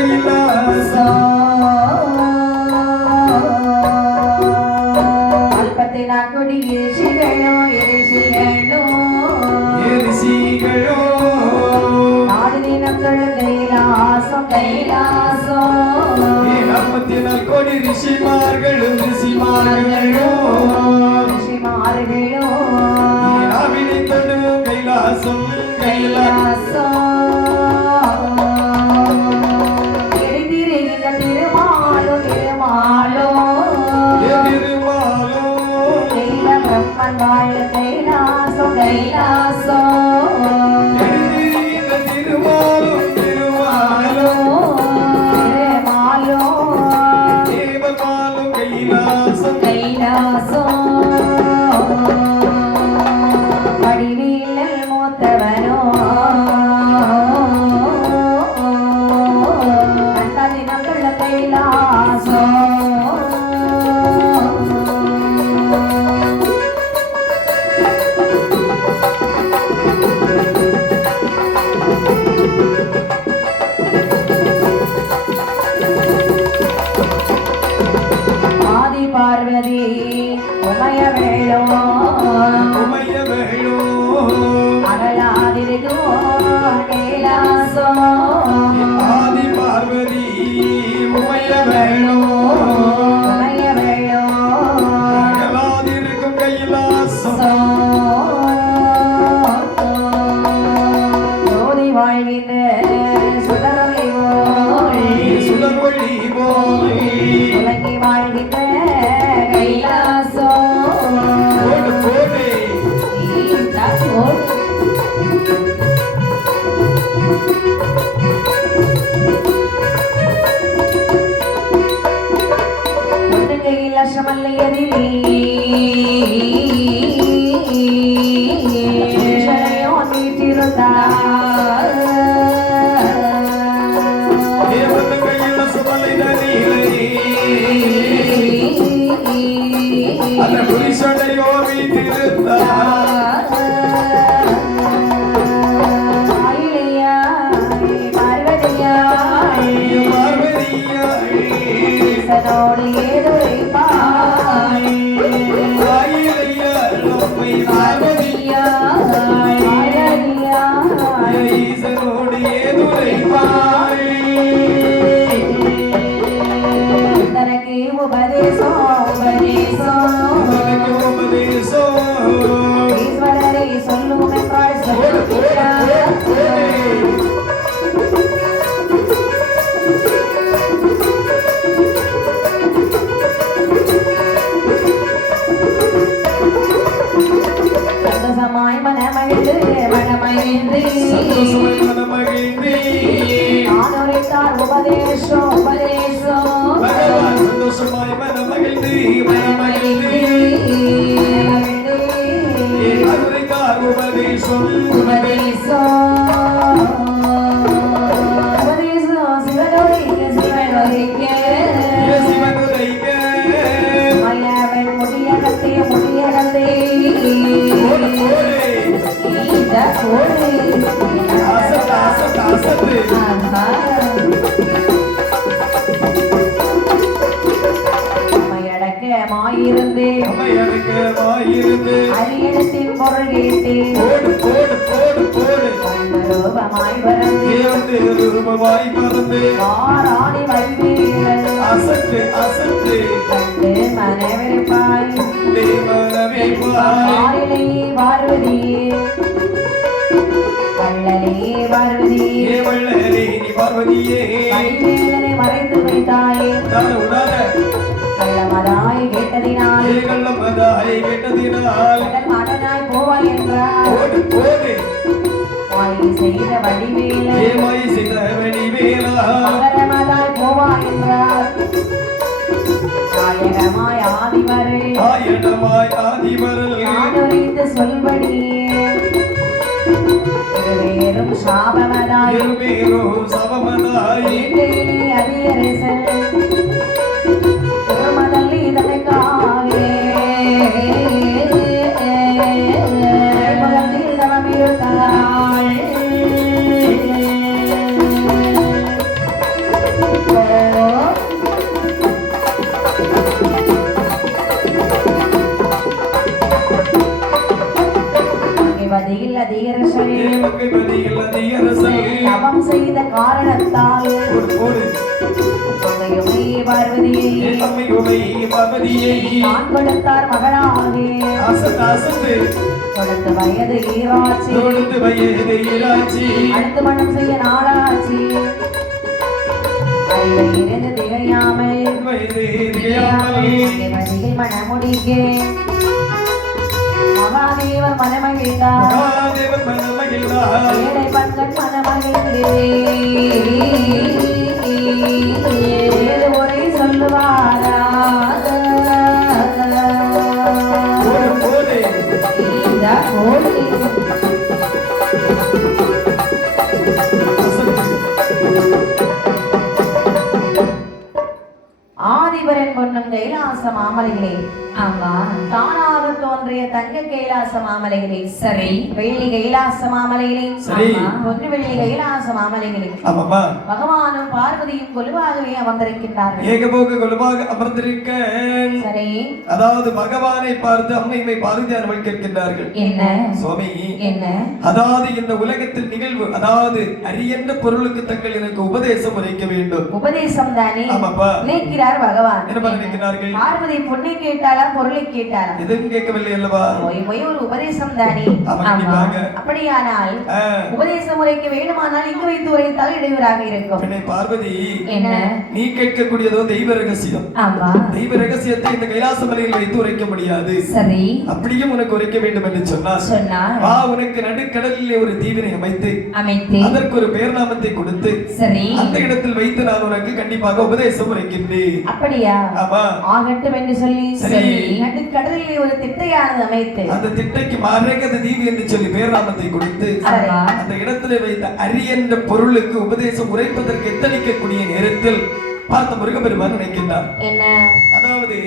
கைலாசம் அல்பத்தின குடி எரிசிகளோ எரிசிகளோ எரிசிகளோ ஆதினத்தோட கைலாசம் கைலாசம் அல்பத்தின கொடி ரிஷிமார்களும் ரிஷிமார்களோ ரிஷிமார்களோ அவினைத்தொடு கைலாசம் கைலாசம் கைலாசம் கைலாசம் திருமாலும் திருமாலும் தேவமாலும் கைலாசம் கைலாசம் வடிவீழல் மூத்தவனோ அந்ததினக்குள்ள கைலாசம் பார்வதி உமைய வேளோ அகலாதிரிகோ கைலாசம் ஆதி பார்வதி உமைய வேளோ அகலாதிரிக்கும் கைலாசம் ஜோதி வாழ்கின்ற சுடரொளி போல் உலகி வாழ்கின்ற உபதேசம் சந்தோஷமாய் மனமகிழ்ந்து உபதேசம் சிவனுரைக்க மயவன் முடியகத்தே மாயிருந்து அரியணத்தின் பொருள் கேட்டு ரூபமாய் பறந்து மாறாணி வல்வீழல் கண்டு மனவெருப்பாய் பார்வதியே வள்ளலே பார்வதியே மறைத்து வைத்தாயே கள்ளமதாய் கேட்டதினால் மகனாய் போவாய் என்றார் மாயை செய்த வடிவேலா மகரமதாய் போவாய் என்றார் நாயகமாய் ஆதிவரல் நாடொழித்து சொல்படியே இருவேறும் சாபமதாய் அதியரசன் திருமதல்லி இதற்காகவே முதலில் தவமிருந்தாள் தவம் செய்த காரணத்தால் போடு உமையுமை பார்வதியை என் அம்மை உமை பார்வதியை நான் கொடுத்தார் மகளாகி அசத்து அசத்து கொடுத்த வயது ஈராட்சி தொழுது வயது இராட்சி அடுத்து மனம் செய்ய நாளாச்சி அறிவை இருந்து திகையாமல் வயது திகையாமல் தேவதையில் மனமுடிக்கே மகாதேவர் மனமகிழ்ந்தார் மகாதேவன் மனமகிழ்ந்தார் ஏழை பங்கன் மனமகிழ்ந்தே ஏழு முறை சொல்லுவாரா போடு போடு இந்த கோடி ஆதிபரன் பொன்னும் கைலாச மாமலைகளே ஆமா தானாக தோன்றிய தங்க கைலாச மாமலைகளே சரி வெள்ளி கைலாச மாமலைகளே சரி. பொன்னு வெள்ளி கைலாச மாமலைகளே ஆமாம்மா பகவானும் பார்வதியும் கொலுவாகவே அமர்ந்திருக்கின்றார்கள் ஏகபோக கொலுவாக அமர்ந்திருக்க சரி அதாவது பகவானை பார்த்து அம்மையை பார்வதியானவள் கேட்கின்றார்கள் என்ன சுவாமி என்ன அதாவது இந்த உலகத்தில் நிகழ்வு அதாவது அரியன்ற பொருளுக்கு தங்கள் எனக்கு உபதேசம் உரைக்க வேண்டும் உபதேசம் தானே ஆமாப்பா நினைக்கிறார் பகவான் என்ன பண்ணிருக்கிறார்கள் பார்வதி பொண்ணை கேட்டாளா பொருளை கேட்டாளா எதுவும் கேட்கவில்லை அல்லவா போய் போய் ஒரு உபதேசம் தானே ஆமா, கண்டிப்பாக. அப்படியானால் ஆ, உபதேசம் உரைக்க வேண்டுமானால் இங்கு வைத்து உரைத்தால் இடையூறாக இருக்கும் பெண்ணே பார்வதி என்ன நீ கேட்கக்கூடியதோ தெய்வ ரகசியம் ஆமா தெய்வ ரகசியத்தை இந்த கைலாச மலையில் வைத்து உரைக்க முடியாது சரி அப்படியும் உனக்கு உரைக்க வேண்டும் என்று சொன்னார் சொன்னார் வா உனக்கு நடுக்கடலிலே ஒரு தீவினை அமைத்து அமைத்து அதற்கு ஒரு பேர் நாமத்தை கொடுத்து சரி அந்த இடத்தில் வைத்து நான் உனக்கு கண்டிப்பாக உபதேசம் உரைக்கின்றேன் அப்படியா ஆமா ஆகட்டும் என்று சொல்லி சரி. நடுக்கடலிலே ஒரு திட்டையானது அமைத்து அந்த திட்டைக்கு மாரகத தீவி என்று சொல்லி பேர் நாமத்தை கொடுத்து சரி. அந்த இடத்திலே வைத்த அரியன்ற பொருளுக்கு உபதேசம் உரைப்பதற்கு எத்தனிக்கக்கூடிய நேரத்தில் பார்த்த முருகப்பெருமான் நினைக்கின்றார் என்ன அதாவது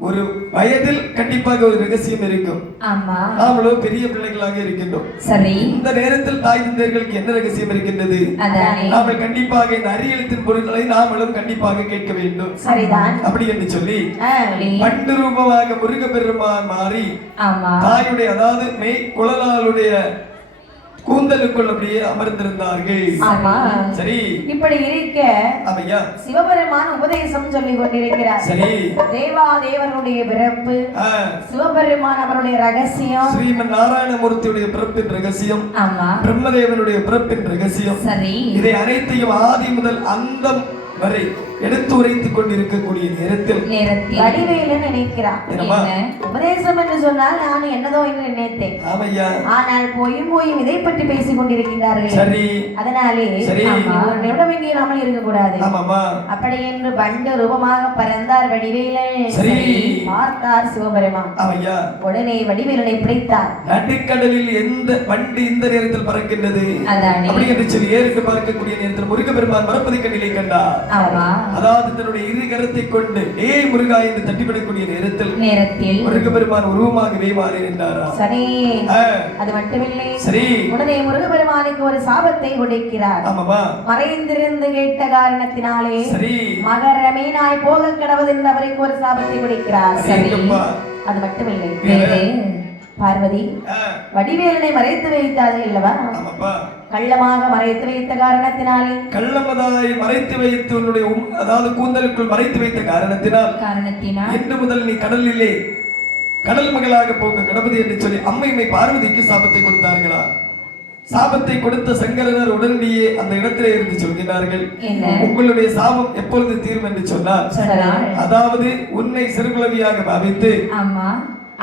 ஒரு வயதில் கண்டிப்பாக ஒரு ரகசியம் இருக்கும் ஆமா நாமளோ பெரிய பிள்ளைகளாக இருக்கின்றோம் சரி இந்த நேரத்தில் தாய் தந்தையர்களுக்கு என்ன ரகசியம் இருக்கின்றது அதானே நாம கண்டிப்பாக இந்த அரியலத்தின் பொருட்களை நாமளும் கண்டிப்பாக கேட்க வேண்டும் சரிதான் அப்படி என்று சொல்லி ஆ, பண்டு ரூபமாக முருகப்பெருமான் மாறி ஆமா தாயுடைய அதாவது மெய் குழலாளுடைய கூந்தலுக்குள் அப்படியே அமர்ந்திருந்தார்கள் ஆமா சரி இப்படி இருக்க ஆமையா சிவபெருமான் உபதேசம் சொல்லிக் கொண்டிருக்கிறார் சரி தேவா தேவனுடைய பிறப்பு ஆ, சிவபெருமான் அவருடைய ரகசியம் ஸ்ரீமன் நாராயணமூர்த்தியுடைய பிறப்பின் ரகசியம் ஆமா பிரம்மதேவனுடைய பிறப்பின் ரகசியம் சரி இதை அனைத்தையும் ஆதி முதல் அந்தம் வரை எடுத்து உரைத்துக் கொண்டிருக்கக்கூடிய நேரத்தில் வடிவேலு நினைக்கிறார் என்னம்மா? உபதேசம் என்று சொன்னால் நான் என்னதோ என்று நினைத்தேன் ஆமையா ஆனால் போயும் இதை பற்றி பேசிக் கொண்டிருக்கிறார்கள் சரி அதனாலே சரி. ஒரு நிமிடம் இங்கே நாமல் இருக்கக்கூடாது ஆமாமா அப்படி என்று பண்டு ரூபமாக பறந்தார் வடிவேலன் சரி. பார்த்தார் சிவபெருமான் ஆமையா உடனே வடிவேலனை பிடித்தார் நடுக்கடலில் எந்த வண்டு இந்த நேரத்தில் பறக்கின்றது அதானே. அப்படி என்று சொல்லி ஏறிட்டு பார்க்கக்கூடிய நேரத்தில் முருகப்பெருமான் மரப்பதி கண்ணிலை கண்டார் ஆமா அதாவது தன்னுடைய இரு கரத்தை கொண்டு ஏய் முருகா என்று தட்டிவிடக்கூடிய நேரத்தில் முருகப்பெருமான் உருவமாகவே மாறி நின்றாரா சரி ஆ, அது மட்டுமில்லை சரி உடனே முருகபெருமானுக்கு ஒரு சாபத்தை கொடுக்கிறார் ஆமாமா மறைந்திருந்து கேட்ட காரணத்தினாலே சரி மகர மீனாய் போக கடவுள் என்று அவருக்கு ஒரு சாபத்தை கொடுக்கிறார் சரிங்கப்பா. அது மட்டுமில்லை வேறு? பார்வதி ஆ, வடிவேலனை மறைத்து வைத்தாது அல்லவா ஆமாப்பா கள்ளமாக மறைத்து வைத்த காரணத்தினாலே கள்ளமதாய் மறைத்து வைத்து உன்னுடைய அதாவது கூந்தலுக்குள் மறைத்து வைத்த காரணத்தினால் இன்று முதல் நீ கடலிலே கடல் மகளாக போக கணபதி என்று சொல்லி அம்மைமை பார்வதிக்கு சாபத்தை கொடுத்தார்களா சாபத்தை கொடுத்த சங்கரனர் உடனடியே அந்த இடத்திலே இருந்து சொல்கிறார்கள் உங்களுடைய சாபம் எப்பொழுது தீரும் என்று சொன்னார் அதாவது உன்னை சிறுகுலவியாக பாவித்து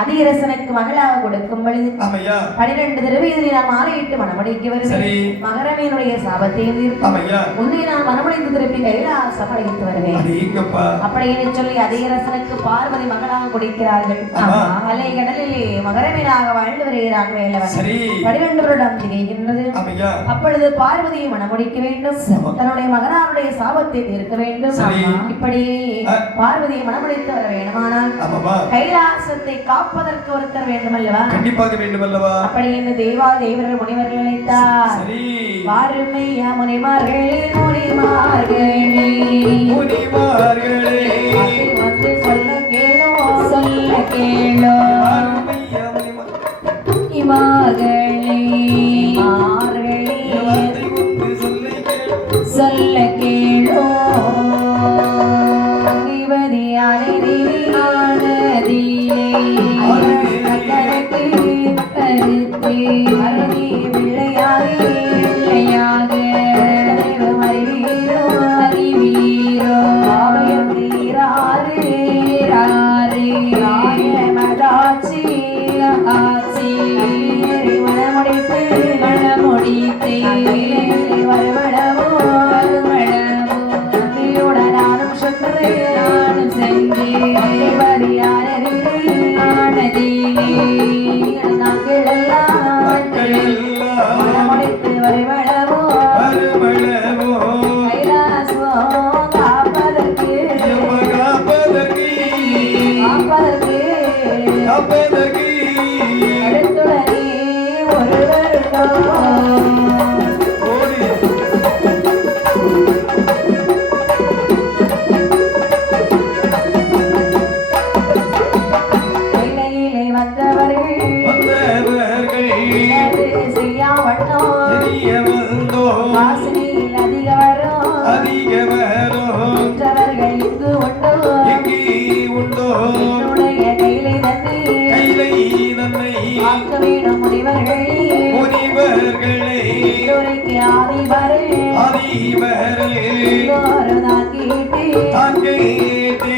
அதிரசனுக்கு மகளாக கொடுக்கும் பொழுது ஆமையா 12 திருவயதில் நான் மாலையிட்டு மணமடைக்கு வருவேன் சரி மகரமேனுடைய சாபத்தையும் தீர்த்து ஆமையா உன்னை நான் மணமடைத்து திருப்பி கைலாசம் அழைத்து வருவேன் அடேங்கப்பா அப்படின்னு சொல்லி அதிரசனுக்கு பார்வதி மகளாக கொடுக்கிறார்கள் ஆமா. அலை கடலிலே மகரமேனாக வாழ்ந்து வருகிறான் வேலவன் சரி 12 வருடம் திகைக்கின்றது ஆமையா அப்பொழுது பார்வதியை மணமுடிக்க வேண்டும் ஆமா. தன்னுடைய மகனாருடைய சாபத்தை தீர்க்க வேண்டும் சரி. இப்படி ஆ. பார்வதியை மணமுடித்து வர வேண்டுமானால் ஆமாமா கைலாசத்தை காப்பதற்கு ஒருத்தர் வேண்டும் அல்லவா கண்டிப்பாக வேண்டும் அல்லவா அப்படி என்று தேவா தேவர்கள் முனிவர்கள் நினைத்தார் சரி வாருமையா முனிமார்களே முனிமார்களே முனிமார்களே அதை வந்து சொல்ல கேளோ அருமையா முனிமா- இமார்களே வார்த்தை ஒன்று தாங்கிட்டு தாங்கிட்டு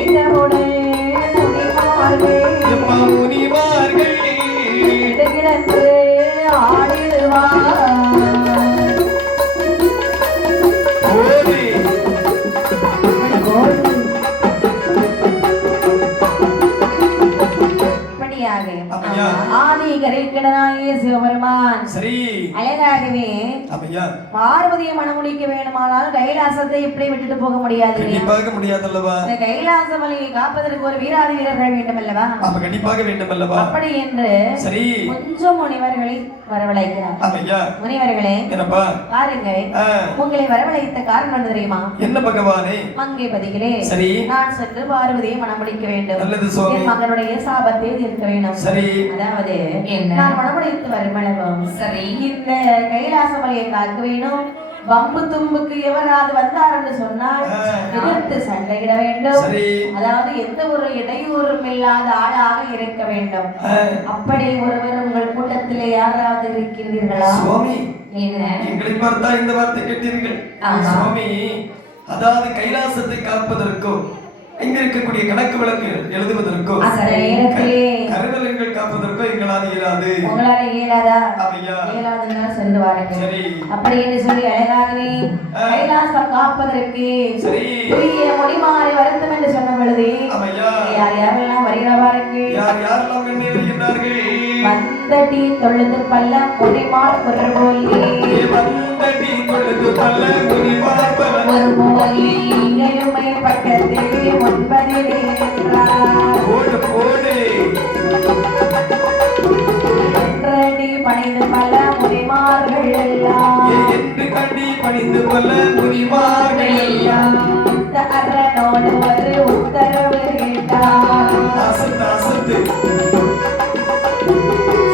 இந்த உடல் முனிமார்கள் எம்மா முனிமார்கள் கிடந்து ஆடிடுவார் ஓடி இப்படியாக ஆதி கரைக்கடனாகிய சிவபெருமான் சரி அழகாகவே அப்படியா பார்வதியை மணமுடிக்க வேண்டுமானால் கைலாசத்தை இப்படி விட்டுட்டு போக முடியாது கண்டிப்பாக முடியாதல்லவா இந்த கைலாச மலையை காப்பதற்கு ஒரு வீராதி வீரர்கள் வேண்டும் அல்லவா அப்ப கண்டிப்பாக வேண்டும் அல்லவா அப்படி என்று சரி கொஞ்சம் முனிவர்களை வரவழைக்கிறார் அப்படியா முனிவர்களே என்னப்பா பாருங்க உங்களை வரவழைத்த காரணம் என்ன தெரியுமா என்ன பகவானே மங்கை பதிகளே சரி நான் சென்று பார்வதியை மணமுடிக்க வேண்டும் நல்லது சுவாமி என் மகனுடைய சாபத்தை தீர்க்க வேண்டும் சரி அதாவது நான் மணமுடித்து வருமளவும் சரி இந்த கைலாச மலையை காக்க வேணும் வம்பு தும்புக்கு எவராது வந்தார் என்று சொன்னால் எதிர்த்து சண்டையிட வேண்டும் அதாவது எந்த ஒரு இடையூறும் இல்லாத ஆளாக இருக்க வேண்டும் அப்படி ஒருவர் உங்கள் கூட்டத்திலே யாராவது இருக்கின்றீர்களா சுவாமி என்ன எங்களை பார்த்தா இந்த வார்த்தை கேட்டீர்கள் சுவாமி அதாவது கைலாசத்தை காப்பதற்கோ இங்க இருக்கக்கூடிய கணக்கு வழக்கு எழுதுவதற்கோ கருவலங்கள் காப்பதற்கோ எங்களால் இயலாது உங்களால இயலாதா இயலாதுன்னா சென்று வாருங்க அப்படி என்று சொல்லி அழகாகவே கைலாசம் காப்பதற்கு புதிய மொழிமாறி வருத்தம் என்று சொன்ன பொழுது யார் யாரெல்லாம் வருகிறவார்கள் வந்தடி தொழுது பல்ல மொழிமார் ஒரு போலி வந்தடி தொழுது பல்ல மொழிமார் ஒரு போலி இங்கையுமை பக்கத்தில் ஒன்பதிலே நின்றார் ஓடு ஓடு என்றடி பணிந்து பல முனிமார்கள் எல்லாம் என்று கண்டி பணிந்து பல முனிமார்கள் எல்லாம் இந்த அரணோடு ஒரு உத்தரவு கேட்டார் அசத்து அசத்து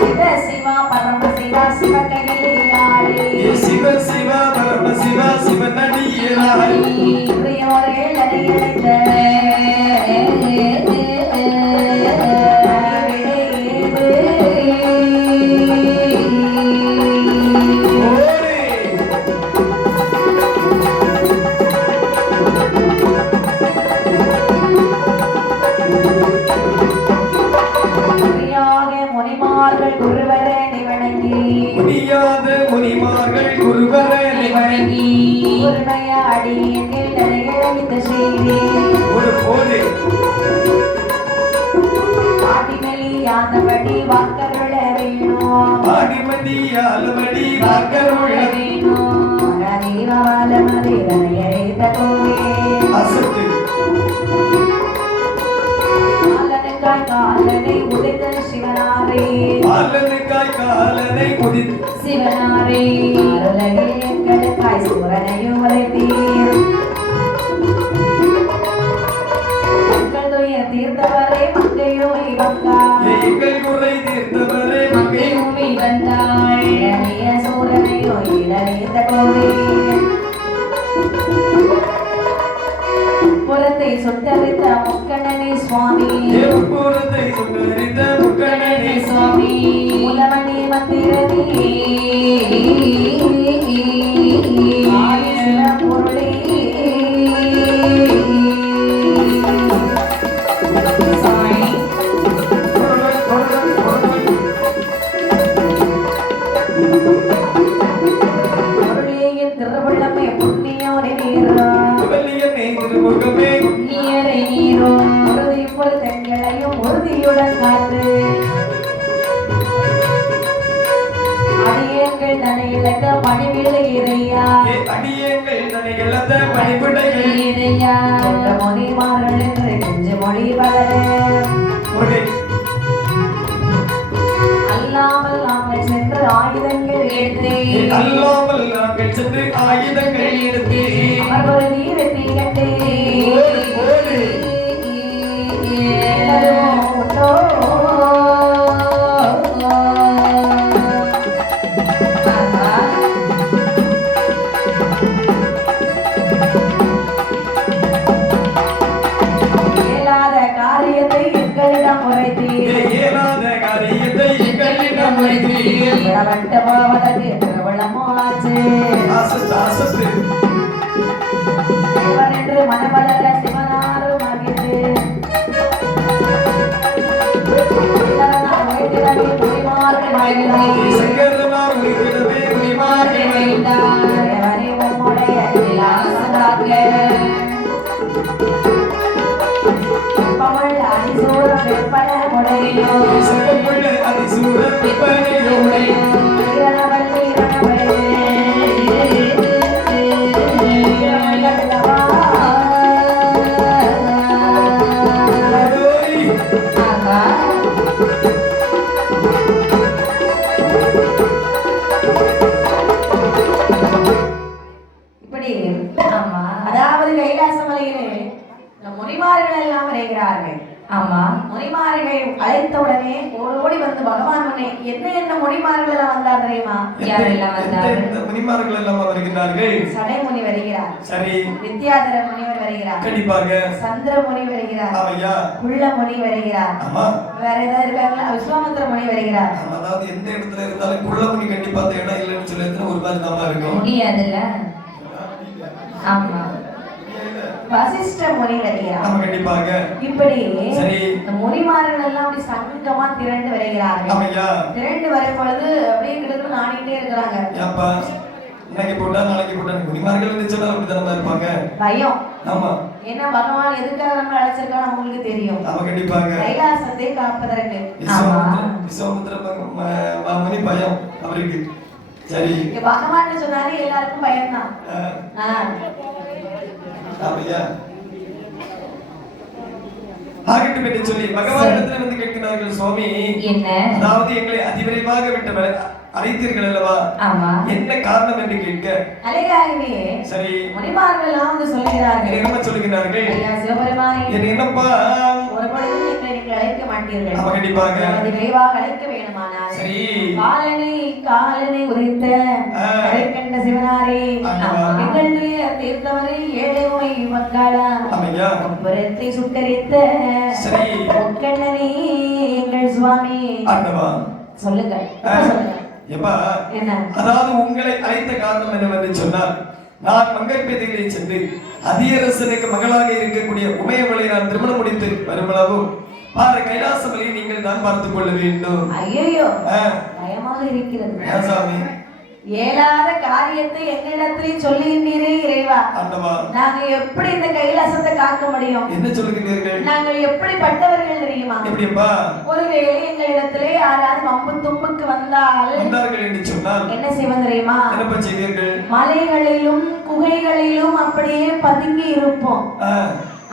சிவ சிவா பரம சிவா சிவ கையிலே ஆடி சிவ சிவா பரம சிவா சிவ நடியே ஆடி பிரியோரே நடியடைத்த முனிமார்கள் குருவரே வணங்கி உருமையாடி எங்கள் செய்தி ஒரு போது ஆடிமலி யாதபடி வாக்கருள வேணும் ஆடிமதி யாதபடி வாக்கருள வேணும் ரதீவாலமதி ரணையைத கோவே அசத்து ஆலனுக்காய் காலனை உதித்த சிவனாரே ஆலனுக்காய் காலனை உதித்த சிவனாரே அருளகில் எங்களுக்காய் சூரனையும் உரைத்தீர் எங்கள் துயர் தீர்த்தவரே மங்கையுமை வந்தா எங்கள் குறை தீர்த்தவரே மங்கையுமை வந்தாள் இளநிய சூரனையோ இடறிந்த கோவே புறத்தை சுட்டரித்த முக்கணனே சுவாமி புறத்தை சுட்டரித்த முக்கணனே சுவாமி மூலமணி மந்திரனே பொருளே பொருளையின் திருவள்ளமே புண்ணியோரை நீரோ திருமுகமே நீரை நீரோ உறுதி போல் தெங்களையும் உறுதியுடன் காத்து அடியேங்கள் தனை இழக்க பணிவிடை இறையா அடியேங்கள் தனை இழந்த பணிவிடை இறையா என்ற மொழிமார்கள் என்று நெஞ்சு மொழி வளர அல்லாமல் நாங்கள் சென்று ஆயுதங்கள் எடுத்து அல்லாமல் நாங்கள் சென்று ஆயுதங்கள் எடுத்து அவர் ஒரு தீரத்தை கண்டு இயலாத காரியத்தை எங்களிடம் உரைத்தீர் இயலாத காரியத்தை எங்களிடம் உரைத்தீர் விடவட்ட போவதற்கு பிரபலமாச்சு அசத்து அசத்து மனவளர சிவனாரு மகிழ்ந்து அதாவது கைலாச மலையிலே முனிமார்கள் எல்லாம் வருகிறார்கள். ஆமா, முனிமார்கள் அழைத்தவுடனே ஓடி வந்து பகவான் என்ன முனிமார்கள் எல்லாம் வந்தார் தெரியுமா? யாரெல்லாம் வந்தார்கள்? முனிமார்கள் எல்லாம் வருகிறார்கள். சடைமுனி வருகிறார். சரி. வித்யாதர முனிவர் வருகிறார். கண்டிப்பாக. சந்திர முனி வருகிறார். ஆமையா. குள்ள முனி வருகிறார். ஆமா. வேற ஏதாவது இருக்காங்களா? விஸ்வாமித்திர முனி வருகிறார். அதாவது எந்த இடத்துல இருந்தாலும் குள்ள முனி கண்டிப்பா அந்த இடம் இல்லைன்னு சொல்லி ஒரு மாதிரி தான் இருக்கும். முடியாதுல்ல. ஆமா. வசிஷ்ட முனி வருகிறார். ஆமா, கண்டிப்பாக. இப்படி சரி, முனிமார்கள் எல்லாம் அப்படி சங்கமா திரண்டு வருகிறார்கள். ஆமையா. திரண்டு வரும் பொழுது அப்படியே கிட்ட நாடிட்டே இருக்கிறாங்க. ஏப்பா இன்னைக்கு போட்டா நாளைக்கு போட்டா முனிமார்கள் நிச்சயம் அப்படிதான் இருப்பாங்க. பயம். ஆமா. ஏன்னா பகவான் எதுக்காக நம்ம அழைச்சிருக்கான்னு உங்களுக்கு தெரியும். ஆமா, கண்டிப்பாக. கைலாசத்தை காப்பதற்கு. விஸ்வாமித்திர முனி பயம் அவருக்கு. சரி, பகவான் சொன்னாலே எல்லாருக்கும் பயம் தான். ஆகட்டும் என்று சொல்லி பகவானிடத்தில் வந்து கேட்கிறார்கள், சுவாமி என்ன, அதாவது எங்களை அதிவிரைவாக விட்டு அழைத்தீர்கள் அல்லவா? ஆமா. என்ன காரணம் என்று கேட்க அலையாகவே சரி முனிமார்கள் எல்லாம் வந்து சொல்கிறார்கள். என்ன சொல்கிறார்கள்? ஐயா சிவபெருமானே, என்னப்பா ஒரு பொழுதும் நீங்கள் அழைக்க மாட்டீர்கள். ஆமா, கண்டிப்பாக. அதிவிரைவாக அழைக்க வேண்டுமானால் சரி காலனை உரைத்த கண்ட சிவனாரே, எங்களுடைய தீர்த்தவரை ஏழைமை மக்களா புறத்தை சுட்டரித்த சரி முக்கண்ணனே எங்கள் சுவாமி சொல்லுங்க. அதாவது உங்களை அழைத்த காரணம் என்னவென்று சொன்னால், நான் மங்கைப்பேதைகளை சென்று அதியரசனுக்கு மகளாக இருக்கக்கூடிய உமையவளை நான் திருமணம் முடித்து வருமளவு பாரு கைலாசமலை நீங்கள் தான் பார்த்துக் கொள்ள வேண்டும். ஐயோ பயமாக இருக்கிறது. ஏலாத காரியத்தை எங்களிடத்திலே சொல்லுகின்றீரே இறைவா, நாங்க எப்படி இந்த கைலாசத்தை காக்க முடியும்? என்ன சொல்லுகிறீர்கள்? நாங்கள் எப்படிப்பட்டவர்கள் தெரியுமா? எப்படிப்பா? ஒருவேளை எங்களிடத்திலே யாராவது வம்பு தும்புக்கு வந்தார்கள் என்று சொன்னால் என்ன செய்வோம் தெரியுமா? என்ன செய்வீர்கள்? மலைகளிலும் குகைகளிலும் அப்படியே பதுங்கி இருப்போம்.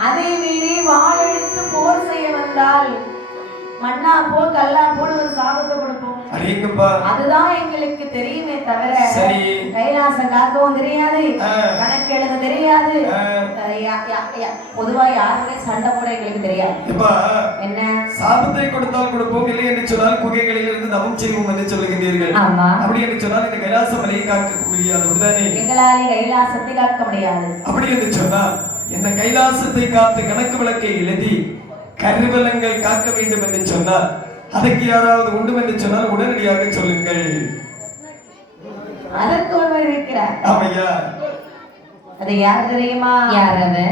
அதை மீறி வாழெடுத்து போர் செய்ய வந்தால் மண்ணா போ கல்லா போன்னு ஒரு சாபத்தை கொடுப்போம். அதுதான் எங்களுக்கு தெரியுமே தவிர கைலாசம் காக்கவும் தெரியாது, கணக்கு எழுத தெரியாது, பொதுவா யாருமே சண்டை கூட எங்களுக்கு தெரியாது. என்ன சாபத்தை கொடுத்தால் கொடுப்போம், இல்லை என்று சொன்னால் குகைகளில் இருந்து தவம் செய்வோம் என்று சொல்லுகின்றீர்கள். அப்படி என்று சொன்னால் இந்த கைலாச மலையை காக்க முடியாது, அப்படிதானே? எங்களாலே கைலாசத்தை காக்க முடியாது. அப்படி என்று சொன்னால் இந்த கைலாசத்தை காத்து கணக்கு விளக்கை எழுதி கருவலங்கள் காக்க வேண்டும் என்று சொன்னால் அதற்கு யாராவது உண்டு என்று சொன்னால் உடனடியாக சொல்லுங்கள். அதற்கு ஒருவர் இருக்கிறார். ஆமையா. அது யார் தெரியுமா? யாரது?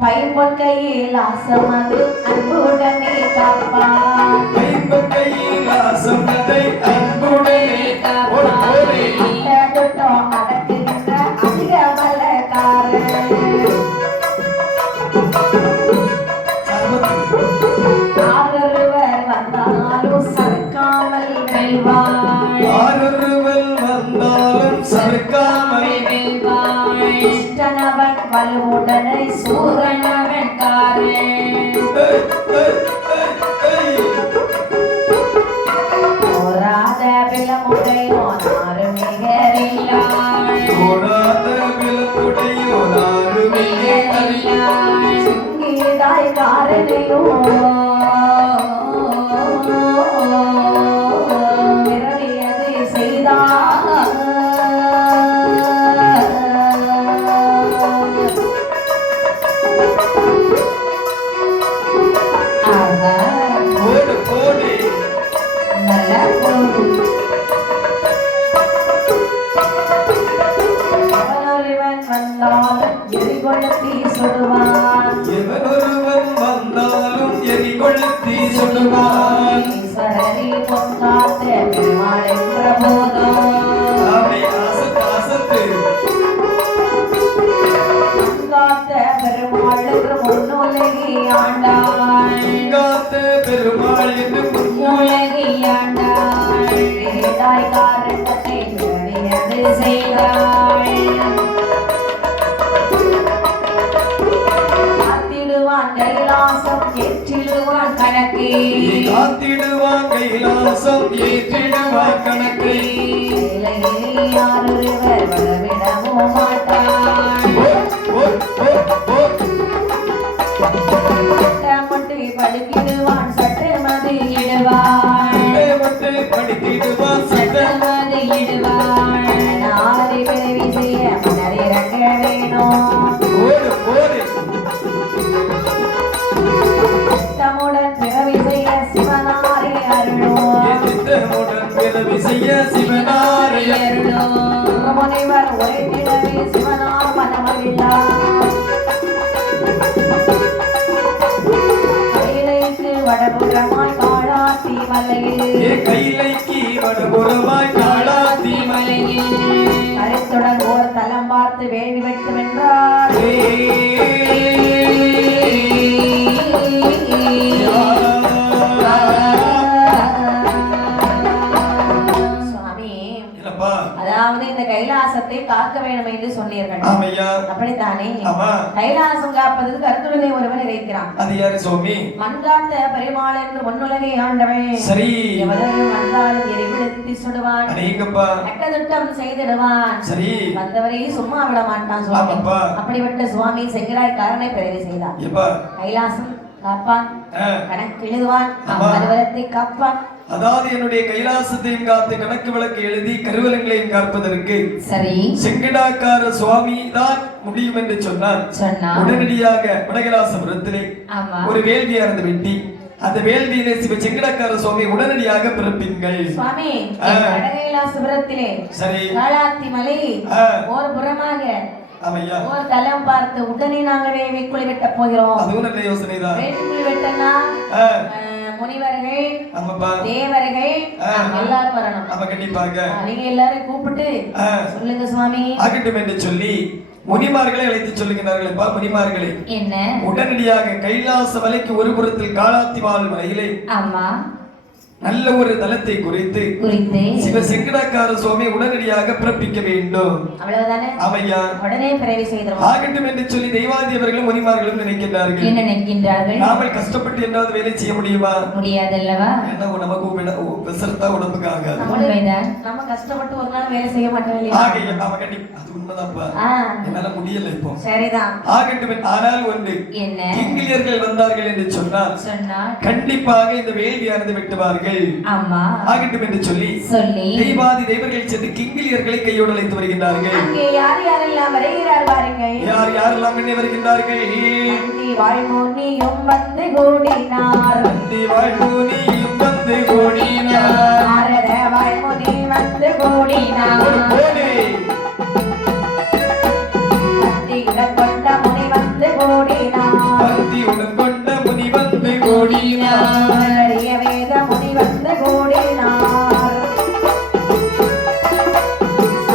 பைம்பொன் கையில் ஆசமது அன்புடனே காப்பான். பைம்பொன் கையில் ஆசமதை அன்புடனே காப்பான். அடக்குகின்ற அதிக பலக்காரன். ஆரொருவர் வந்தாலும் சறுக்காமல் வெல்வாள். ஆரொருவர் வந்தாலும் சறுக்காமல் வெல்வாள். இஷ்டனவன் வலுவுடனை சூரனவன் காரன். போராத விலமுடையோன் ஆறுமிகரில்லாள். போராத விலமுடையோன் ஆறுமிகரில்லாள். சிங்கிதாய் காரனையோ விரலியதை செய்தார். நல்ல போடு. அவனொருவன் வந்தாலும் எரிகொளுத்தி சுடுவான் எவனொருவன் வந்தாலும் எரிகொளுத்தி சுடுவான் ஈஸ்வரரி பொன்காத்த பெருமாள் என்ற போதும் சாமி ஆசத்து பொன்காத்த பெருமாள் என்று முன்னுலகி ஆண்டாள் காத்த பெருமாள் என்று முன்னுலகி ஆண்டாள் ஏதாய் காரணத்தை பிறவியது செய்தாள் காத்திடுவான் கைலாசம் ஏற்றிடுவான் கணக்கே காத்திடுவான் கைலாசம் ஏற்றிடுவான் கணக்கை யாரொருவர் வரவிடமோ மாட்டாள் சட்டமட்டு படுக்கிடுவான் சட்டமது இடுவான் படித்திடுவான் சட்டமது இடுவான் நாரி பிறவி செய்ய மனதிறங்க வேணும் தமுடன் பிறவி செய்ய சிவனாரி சிவனாரை முனைவர் உரைத்திடவே சிவனார் மனமகிழ்ந்தார் கைலைக்கு வடபுறமாய் காளாத்தி மலையில் கைலைக்கு வடபுறமாய் காளாத்தி மலையில் கருத்துடன் ஓர் தலம் பார்த்து வேள்வி வெட்டு வென்றார் அதாவது இந்த கைலாசத்தை காக்க வேண்டும் என்று சொன்னீர்கள். அப்படித்தானே? கைலாசம் காப்பதற்கு கருத்துடனே ஒருவன் இருக்கிறான். அது யாரு சுவாமி? மண்காத்த பெருமாள் என்று மண்ணுலகை ஆண்டவன். சரி. எவரும் வந்தாலும் எரிவிடுத்தி சுடுவான். அடேங்கப்பா. அட்டதிட்டம் செய்திடுவான். சரி. வந்தவரை சும்மா விட மாட்டான் சுவாமி. அப்படிப்பட்ட சுவாமி செங்கராய் காரனை பிறவி செய்தார். கைலாசம் காப்பான், கணக்கு எழுதுவான், கருவலத்தை காப்பான். அதாவது என்னுடைய கைலாசத்தையும் காத்து கணக்கு விளக்கு எழுதி கருவலங்களையும் காப்பதற்கு சரி செங்கடாக்கார சுவாமி தான் முடியும் என்று சொன்னார். உடனடியாக வடகைலாசபுரத்திலே ஒரு வேள்வியானது வெட்டி அந்த வேள்வியிலே சிவ செங்கடாக்கார சுவாமி உடனடியாக பிறப்பிங்கள் சுவாமி. வடகைலாசபுரத்திலே சரி காளாத்தி மலை ஒரு புறமாக ஒரு தலம் பார்த்து உடனே நாங்கள் வேள்விக்குழி வெட்ட போகிறோம். அதுவும் நல்ல யோசனை தான். வேள்விக்குழி வெட்டனா முனிவர்கள் தேவர்கள் எல்லாரும் வரணும். கண்டிப்பாக நீங்க எல்லாரும் கூப்பிட்டு சொல்லுங்க சுவாமி ஆகட்டும் என்று சொல்லி முனிமார்களை அழைத்து சொல்லுகிறார்கள். முனிமார்களே என்ன உடனடியாக கைலாச மலைக்கு ஒரு புறத்தில் காளாத்திமால் மலையிலே ஆமா நல்ல ஒரு தலத்தை குறித்து சிவ செங்கடாக்கார சுவாமி உடனடியாக பிறப்பிக்க வேண்டும். அவ்வளவுதானே? ஆமையா. உடனே பிறவி செய்தோம். ஆகட்டும் என்று சொல்லி தெய்வாதியவர்களும் முனிமார்களும் நினைக்கின்றார்கள். என்ன நினைக்கின்றார்கள்? நாமல் கஷ்டப்பட்டு என்னாவது வேலை செய்ய முடியுமா? முடியாதல்லவா? என்ன நமக்கு விசர்த்தா உடம்புக்கு ஆகாது. நம்ம கஷ்டப்பட்டு ஒரு நாள் வேலை செய்ய மாட்டோம். அது உண்மைதான்ப்பா. என்னால முடியல இப்போ. சரிதான். ஆகட்டும். ஆனால் ஒன்று என்ன கிங்கிலியர்கள் வந்தார்கள் என்று சொன்னால் கண்டிப்பாக இந்த வேள்வியானது வெட்டுவார்கள். ஆமா ஆகட்டும் என்று சொல்லி தெய்வாதி தெய்வர்கள் சென்று கிங்கிலியர்களை கையோடு அழைத்து வருகின்றார்கள். அங்கே யார் யாரெல்லாம் வருகிறார் பாருங்கள். யார் யாரெல்லாம் என்ன வருகின்றார்கள்? நந்தி வாழ்முனியும் வந்து கூடினார். நந்தி வாழ்முனியும் வந்து கூடினார். நாரத வாழ்முனி வந்து கூடினார். பக்தியுடன் கொண்ட முனி வந்து கூடினார். பக்தியுடன் கொண்ட முனி வந்து கூடினார். வேத முனி வந்து கூடினார்.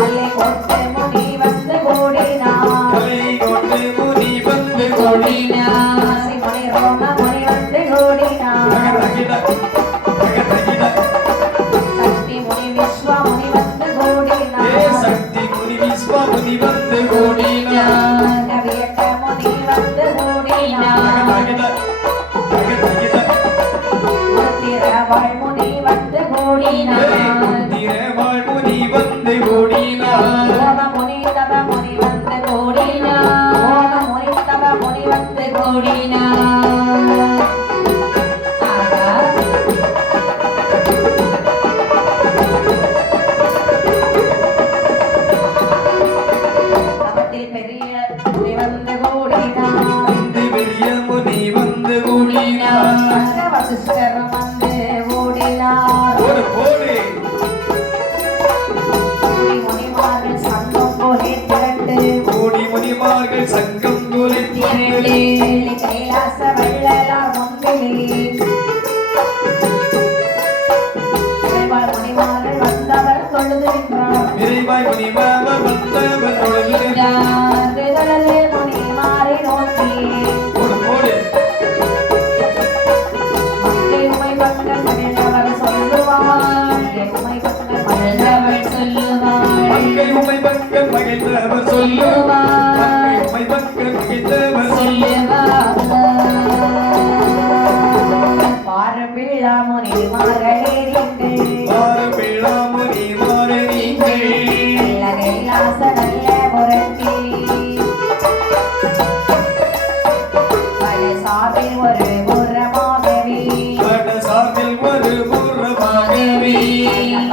அலை கொண்டு முனி வந்து கூடினார். அலை கொண்டு முனி வந்து கூடினார். முனி ரோம முனி வந்து கூடினார். சக்தி முனி விஸ்வ முனி வந்து கூடினார். சக்தி முனி விஸ்வ முனி வந்து கூடினார். கவியட்ட முனி வந்து கூடினார். வாழ்முனி வந்து கூடினார். வாழ்முனி வந்து கூடினார். முனி தப முனி வந்து கூடினார். முனி தப முனி வந்து கூடினார். தபத்தில் பெரிய முனி வந்து கூடினார். பெரிய முனி வந்து கூடினார். வசிஷ்டர் வந்து கூடினார். கோடி முனிமார்கள் சங்கம் கொடு கைலாச வள்ளலார் முன்பிலே முனிமார்கள் வந்தவர் தொழுதுகின்றார் முனிமாரை நோக்கி உமை பக்தர் மகிழ்ந்தவர் சொல்லுவார் உமை பக்தர் மகிழ்ந்தவர் சொல்லுவார் உமை பக்தர் மகிழ்ந்தவர் சொல்லுவார் உமை பக்தர் மகிழ்ந்தவர் சொல்லுவார் பார்பிழா முனிமார்களே கைலாச நல்ல முரட்டி சாப்பில் ஒரு புறமாகவே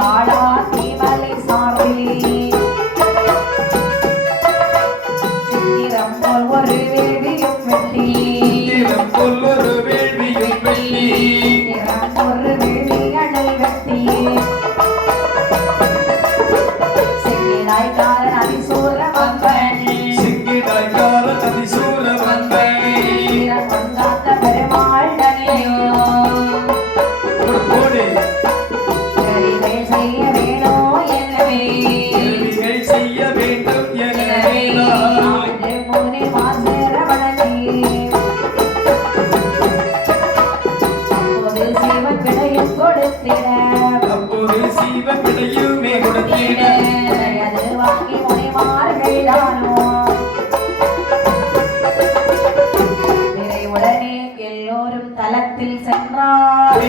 காடாத்தி மலை சார்பிலே சித்திரம் போல் ஒரு வேள்வியும் வெள்ளி ஒரு வேள்வியும் வெள்ளி ஒரு வேள்வி அடல் வெட்டி சிங்கிடாய்காரன் அதிசூர வந்தன் சிங்கிடாய்காரன் அதிசூர வந்தன் வந்தாத்த பெருமாள் தனியோ செய்ய வேணும் எனவே செய்ய வேண்டும் எனவே முனி மாசேர வணங்கி அப்போது சிவன் விடையும் கொடுத்திட அது வாங்கி முனிமார்கள் தானோ விரைவுடனே எல்லோரும் தலத்தில் சென்றார்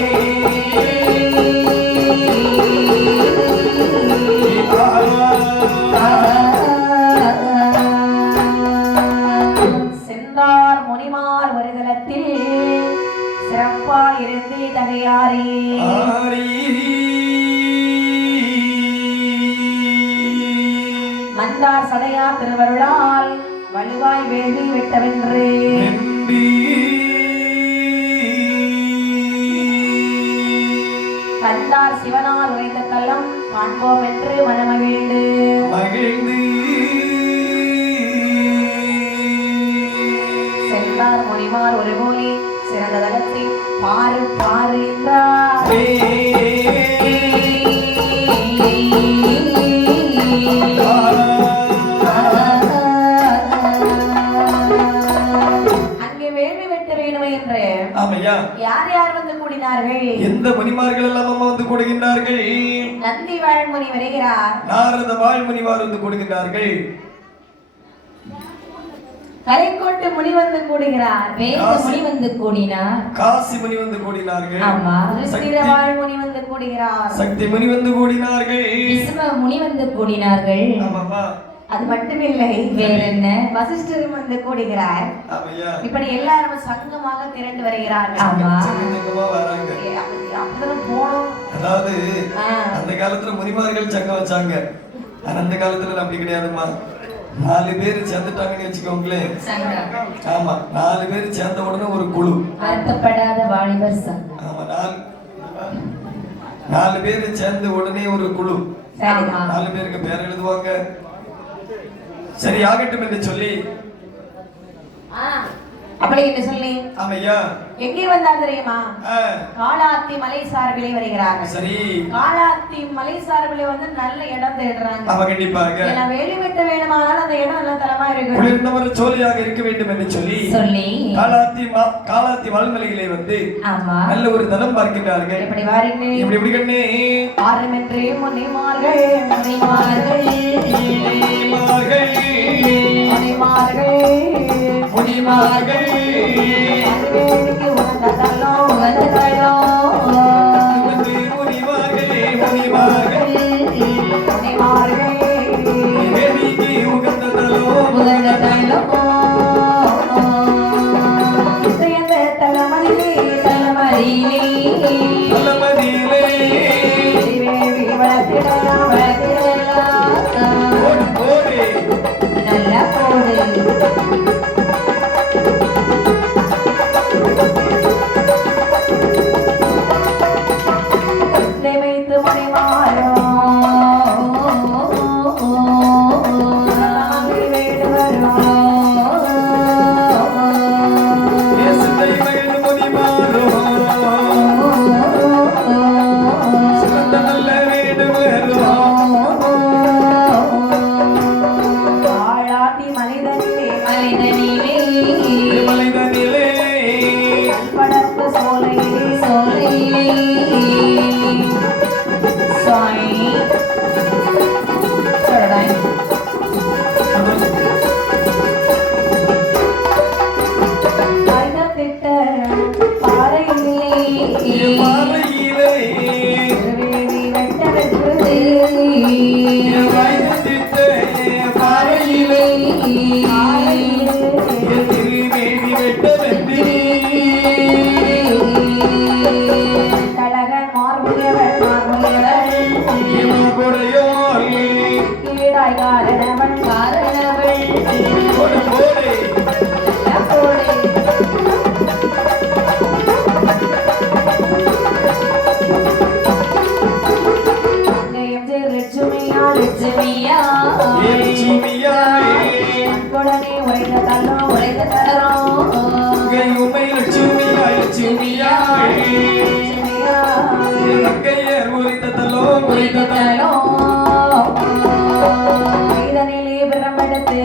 சென்றார் முனிமார் ஒரு தலத்தில் சிறப்பாய் இருந்து தகையாரே மந்தார் சடையார் திருவருளால் வலுவாய் வேள்வி விட்டவென்று கண்டார் சிவனார் உரைத்த தலம் காண்போம் என்று மனமகிழ்ந்து சென்றார் முனிமார் ஒரு போலி சிறந்த தலத்தை பாரு பாரு என்றார் அங்கே வேள்வி வெட்ட வேணுமே என்று யார் யார் வந்து கூடினார்கள் எந்த முனிமார்கள் எல்லாம் வந்து கூடுகின்றார்கள் நந்தி வாழ்முனி வருகிறார் நாரத வாழ்முனிவார் வந்து கூடுகின்றார்கள் கலைக்கோட்டு முனி வந்து கூடுகிறார் வேத முனி வந்து கூடினார் காசி முனி வந்து கூடினார்கள் ஆமா திருவாள் முனி வந்து கூடுகிறார் சக்தி முனி வந்து கூடினார்கள் விஸ்வ முனி வந்து கூடினார்கள் ஆமாமா அது மட்டுமில்லை வேற என்ன வசிஷ்டரும் வந்து கூடுகிறார் ஆமையா இப்படி எல்லாரும் சங்கமாக திரண்டு வருகிறார்கள் ஆமா சங்கமா வராங்க அப்படிதான் போனோம் அதாவது அந்த காலத்துல முனிமார்கள் சங்கம் வச்சாங்க ஆனா அந்த காலத்துல அப்படி கிடையாதுமா 4 பேர் சேர்ந்துட்டாங்கன்னு வச்சுக்கோங்களேன் ஆமா 4 பேர் சேர்ந்த உடனே ஒரு குழு வருத்தப்படாத வாலிபர் சங்கம் ஆமா 4 பேர் சேர்ந்த உடனே ஒரு குழு 4 பேருக்கு பேர் எழுதுவாங்க சரி ஆகட்டும் என்று சொல்லி அப்படி என்று சொல்லி ஆமையா எங்கே வந்தார் தெரியுமா காளாத்தி மலை சார்பிலே வருகிறார்கள் சரி காளாத்தி மலை சார்பிலே வந்து நல்ல இடம் தேடுறாங்க அவ கண்டிப்பாக ஏன்னா வேலி வெட்ட வேணுமானால் அந்த இடம் நல்ல தரமா இருக்கு குளிர்ந்தவர் சோலையாக இருக்க வேண்டும் என்று சொல்லி காளாத்தி வாழ்மலையிலே வந்து நல்ல ஒரு தலம் பார்க்கிறார்கள் எப்படி வாருங்க எப்படி கண்ணே ஆரமென்றே முனிமார்கள் முனிமார்கள் முனிமார்கள் முனிமார்கள் முனிமார்கள் வேடிக்கை உகந்ததல்லோ உகந்ததல்லோ முனிமார்களே முனிமார்கள் முனிமார்கள் வேடிக்கை உகந்ததல்லோ உகந்ததல்லோ தலைமதிலே தலைமதிலே தலைமதிலே வேவி வளர்த்திடலாம் வளர்த்திடலாம் ஓடு நல்ல போடு சுமியாவே மங்கையர் உரித்ததலோ குறித்தலோ இதனிலே பிரம்பெடுத்து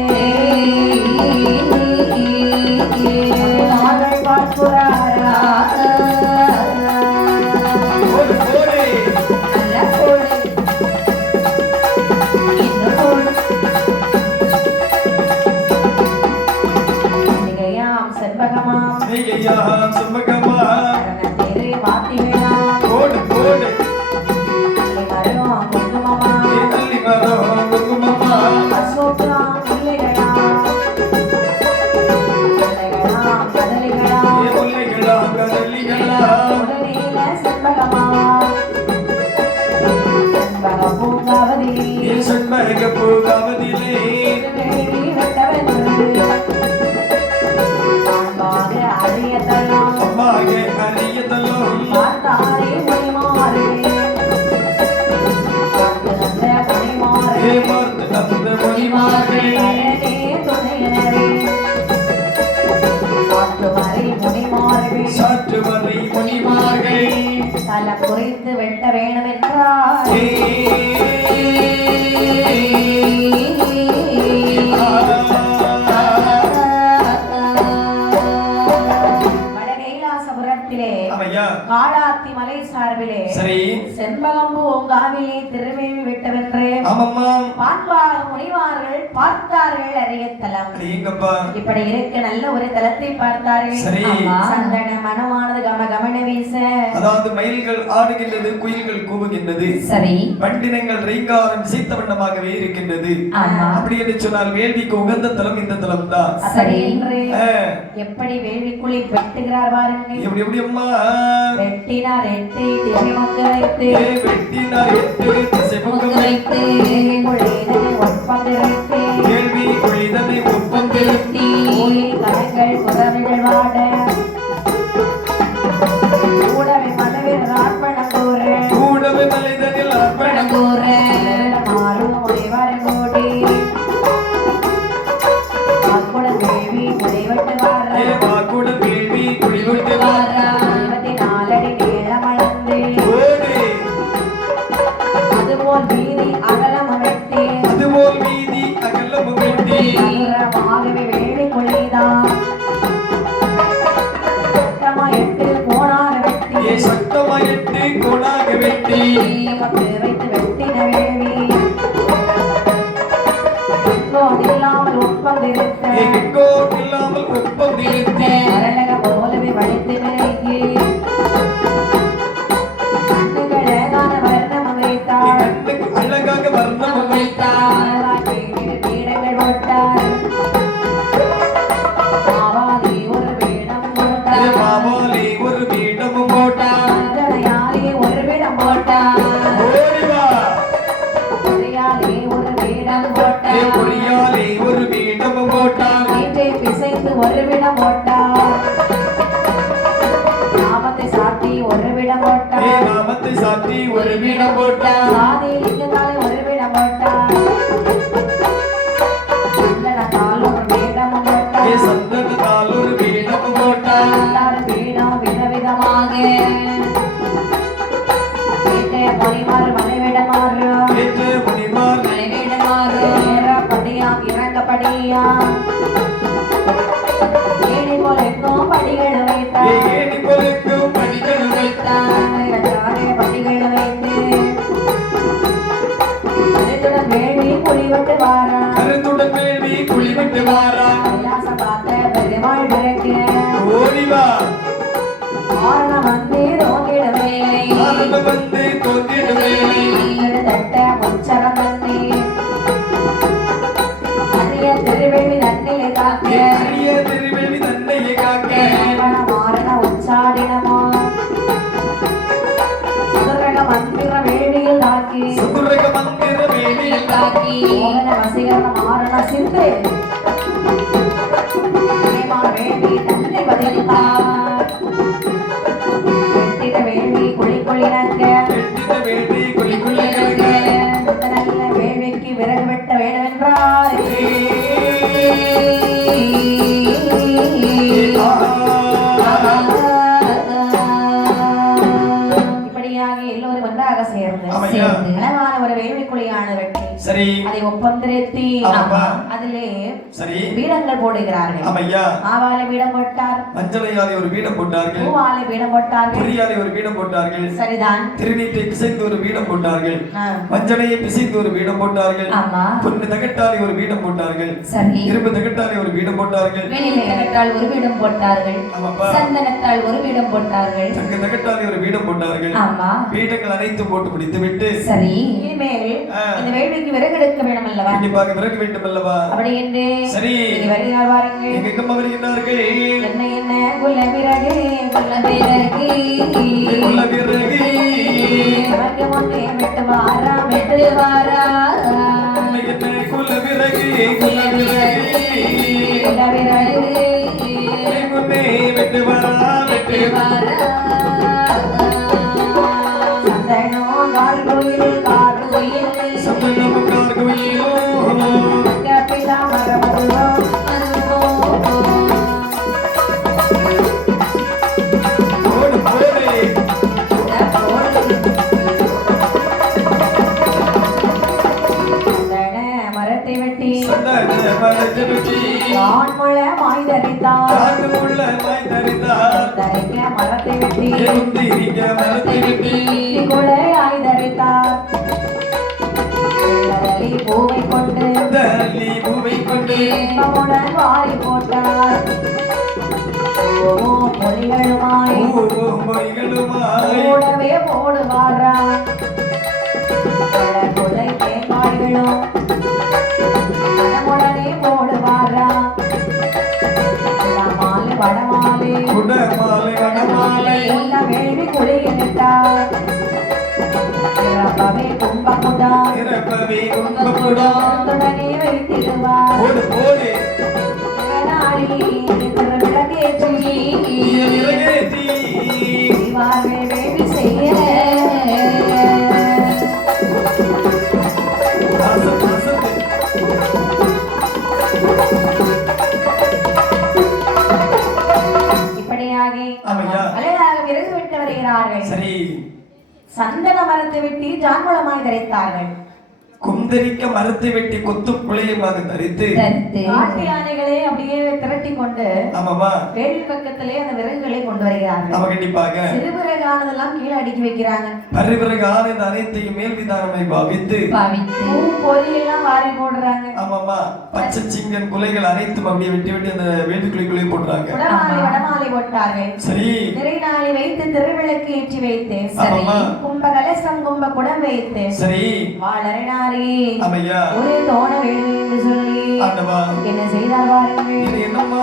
நாங்கள் பார்க்குறாரா போடு போடு நல்ல கோடு இந்த கோடு மிகையாம் செண்பகமாம் ஐயா சுமகமா கரணத்திலே வாத்திவேளாம் போடு போடு மரம் குங்குமமா தள்ளி மரம் குங்குமமா அசோகலாம் முல்லைகளாம் முல்லைகளாம் கதலிகளாம் முல்லைகளா கதலிகளா உடனேல செண்பகமாம் செண்பக பூங்காவதிலே செண்பக பூகாவதிலே திருவேணி வெட்டவென்று காண்பாக அறியத்தலாம் அம்மாக அறியதலோ பார்த்தாரே மணிமாறே பார்த்து வந்த மணிமாறே பார்த்து அந்த மொழிமார்கள் அரணே துணையனரே பார்த்து வரை மணிமாறே சாற்று வரை மொழிமார்கள் தல குறித்து வெட்ட வேண்டுமென்றார் வடகைலாசபுரத்திலே அவையா காளாத்தி மலை சார்பிலே சரி செண்பகம்பு ஓங்காவிலே திருவேணி விட்டவென்று ஆமாம்மா பான்பாக முனிவார்கள் பார்த்தார்கள் அறியத்தலம் எங்கப்பா இப்படி இருக்க நல்ல ஒரு தலத்தை பார்த்தார்கள் சரி. ஆமா. சந்தன மனமானது கம கமன வீச அதாவது மயில்கள் ஆடுகின்றது குயில்கள் கூவுகின்றது சரி பண்டினங்கள் ரீங்காரம் இசைத்த வண்ணமாகவே இருக்கின்றது ஆமா. அப்படி என்று சொன்னால் வேள்விக்கு உகந்த தலம் இந்த தலம் தான் அப்படி என்று ஆ, எப்படி வேள்விக்குழி வெட்டுகிறார் பாருங்கள் எப்படி எப்படி அம்மா வெட்டினார் எட்டி திரைமுக வைத்து வெட்டினார் எட்டு திசை பக்கம் வைத்து வேள்விக்குழிதனை ஒப்பந்திருத்து கேள்வி குழிதனை ஒப்பம் திருத்தி ஊழி கரங்கள் குறவிகள் வாட கூடவே மனவில் ராட்பணம் கூற கூடவே மலைதனில் அர்ப்பணம் கூற மாறும் முனைவர் கூடி அக்குடன் வேள்வி முனைவட்டு வார கூட வேள்வி குழிவிட்டு வாரா 24 அடி நீளமளந்து ஓடு அதுபோல் வீதி அகலம் வெட்டி அதுபோல் வீதி அகலம் வெட்டி மதுரமாகவே வேள்விக்குழிதான் சட்டமா 8 கோணாக வெட்டி சட்டமாயிட்டு கோணாக வெட்டி பத்து வைத்து வெட்டின வேள்வி இல்லாமல் ஒப்பந்திருத்த எங்கோ இல்லாமல் ஒப்பம் திருத்தி அரண்டக போலவே வளைத்து நினைக்கி கண்ணுகளகான வர்ணம் வைத்தாள் கண்ணுக்கு அழகாக வர்ணம் வைத்தார் பீடங்கள் போட்டார் மாவாதி ஒரு பீடம் போட்டார் மாவாலே ஒரு பீடமும் போட்டார் அந்தனையாலே ஒரு பீடம் போட்டார் ஓடிவா பொறியாலே ஒரு பீடம் போட்டார் பொறியாலே ஒரு பீடமும் போட்டார் நீட்டை பிசைந்து ஒரு பீடம் போட்டார் நாமத்தை சாத்தி ஒரு பீடம் போட்டார் நாமத்தை சாத்தி ஒரு பீடம் போட்டார் சாதி லிங்கத்தாலே ஒரு பீடம் போட்டார் சந்தனத்தால் ஒரு பீடமும் போட்டார் சந்தனத்தால் ஒரு பீடமும் போட்டார் எல்லார் பீடம் விதவிதமாக வீட்டை மணிமாறு மலைவிடமாறு ஏற்று முனிமார் ஏறப்படியாம் இறங்கப்படியாம் ஏணி போல எங்கும் படிகள் வைத்தார் ஏணி போலுக்கும் படிகள் வைத்தார் படிகள் வைத்து கருத்துடன் வேள்வி குழிவிட்டு வாரா கருத்துடன் வேள்வி குழிவிட்டு வாரா கைலாசம் பார்த்த பெருமாள் பிறக்க ஓடிவா காரணம் வந்து தோங்கிட வேலை ஆனந்தம் வந்து தோன்றிட வேலை தட்ட முச்சரம் வந்து அரிய திருவேணி தன்னிலை காக்க அரிய திருவேணி தன்னையை காக்க மாரண உச்சாடினமோ சுதரக மந்திர வேணியில் தாக்கி சுகுரக மந்திர வேணியில் காக்கி மோகன வசீகர மாரண சிந்து வேணி தன்னை பதித்தார் வெட்டிட வேள்வி குழிக்குழினங்க வெட்டின வேள்வி குழிக்குள்ளே கிடக்க நல்ல வேள்விக்கு விறகு வெட்ட வேண்டுமென்றார் அதை ஒப்பம் திரைத்தி ஆமாப்பா. அதிலே சரி பீடங்கள் போடுகிறார்கள் ஆமையா மாவாலை பீடம் போட்டார், மஞ்சளையாலே ஒரு வீடம் போட்டார்கள், பூவாலை பீடம் போட்டார்கள். பொரியாலே ஒரு வீடம் போட்டார்கள், சரிதான். திருநீட்டை பிசைந்து ஒரு வீடம் போட்டார்கள், ஆ. மஞ்சளையை பிசைந்து ஒரு வீடம் போட்டார்கள், ஆமா. பொன்னு தகட்டாலே ஒரு வீடம் போட்டார்கள், சரி. இரும்பு தகட்டாலே ஒரு வீடம் போட்டார்கள், வெள்ளி தகட்டால் ஒரு வீடம் போட்டார்கள், ஆமாப்பா. சந்தனத்தால் ஒரு வீடம் போட்டார்கள். தங்க தகட்டாலே ஒரு வீடம் போட்டார்கள். ஆமா. வீடங்கள் அனைத்தும் போட்டு முடித்து விட்டு சரி. இனிமேல் ஆ. இந்த வேள்விக்கு விறகு எடுக்க வேணும் அல்லவா? கண்டிப்பாக விறகு வேண்டும் அல்லவா? அப்படி என்று சரி. இனி வருகிறார் வாருங்கள். எங்கெங்கம்மா வருகிறார்கள்? என்ன என்ன குல விறகு குல விறகு. குல விறகு. விறகு ஒன்றே வெட்டு வாரா வெட்டு வாரா. என்ன குல விறகு? குல விறகு. குல விறகு முன்னே வெட்டு வரா வெட்டு வாரா. சந்தனோ கால் கோயில் கார் கோயில் சந்தனம் கார்கோயிலோ கப்பிலா மரமதுவோ ஓடு போடு. சந்தன மரத்தை வெட்டி சந்தன மரத்தை வெட்டி ஆண்முள மாய் தரித்தார். காட்டுக்குள்ள மாய் தரித்தார். தரிக்க மரத்தை வெட்டி முந்திரிக்க மரத்தை வெட்டி குளையாய் தரித்தார். வெள்ளரளி பூவை கொண்டு தள்ளி பூவை கொண்டு இன்பமுடன் வாரி போட்டார். ஓமோ பொலிகளுமாய் மொய்களுமாய் கூடவே போடுவாராம். குலை தேங்காய்களும் மனமுடனே போடுவாராம். மாலை வடமாலை குடமாலை வடமாலை உள்ள வேள்வி குளியிட்டார். இறப்பவே கும்பமுடா இறப்பவே கும்பமுடாம். உடனே வைத்திடுவார். ஓடு போடு. நாளி திருவிளக்கேற்றி நிறைவேற்றி இவ்வாறே வேள்வி செய்ய வாசம் வாசத்து. இப்படியாக ஆமையா. அழகாக விறகு விட்டு வருகிறார்கள். சரி சந்தன மரத்தை வெட்டி ஜான்மூலமாய் தரித்தார்கள். குந்தரிக்க மரத்தை வெட்டி கொத்தும் குளையுமாக தரித்து தரித்து. நாட்டு யானைகளை அப்படியே திரட்டி கொண்டு ஆமாமா வேலி பக்கத்திலே அந்த விறகுகளை கொண்டு வருகிறார்கள். நம்ம கண்டிப்பாக சிறுவிறகானதெல்லாம் கீழே அடுக்கி வைக்கிறாங்க. பரிவிறகான இந்த அனைத்தையும் மேல் விதானமாய் பாவித்து பாவித்து. பூ பொறி எல்லாம் வாரி போடுறாங்க. ஆமாமா பச்சை சிங்கன் குலைகள் அனைத்தும் அப்படியே வெட்டி வெட்டி அந்த வேட்டுக்குள்ளைக்குள்ளே போடுறாங்க. உடமாலை வடமாலை போட்டார்கள். சரி நிறைநாளி வைத்து திருவிளக்கு ஏற்றி வைத்து சரி. ஆமாமா கும்ப கலசம் கும்ப குடம் வைத்து சரி வாழறினாரி ஆமையா ஒரு தோண வேணும் என்று சொல்லி ஆண்டவா என்ன செய்தார் வாருங்கள். இது என்னம்மா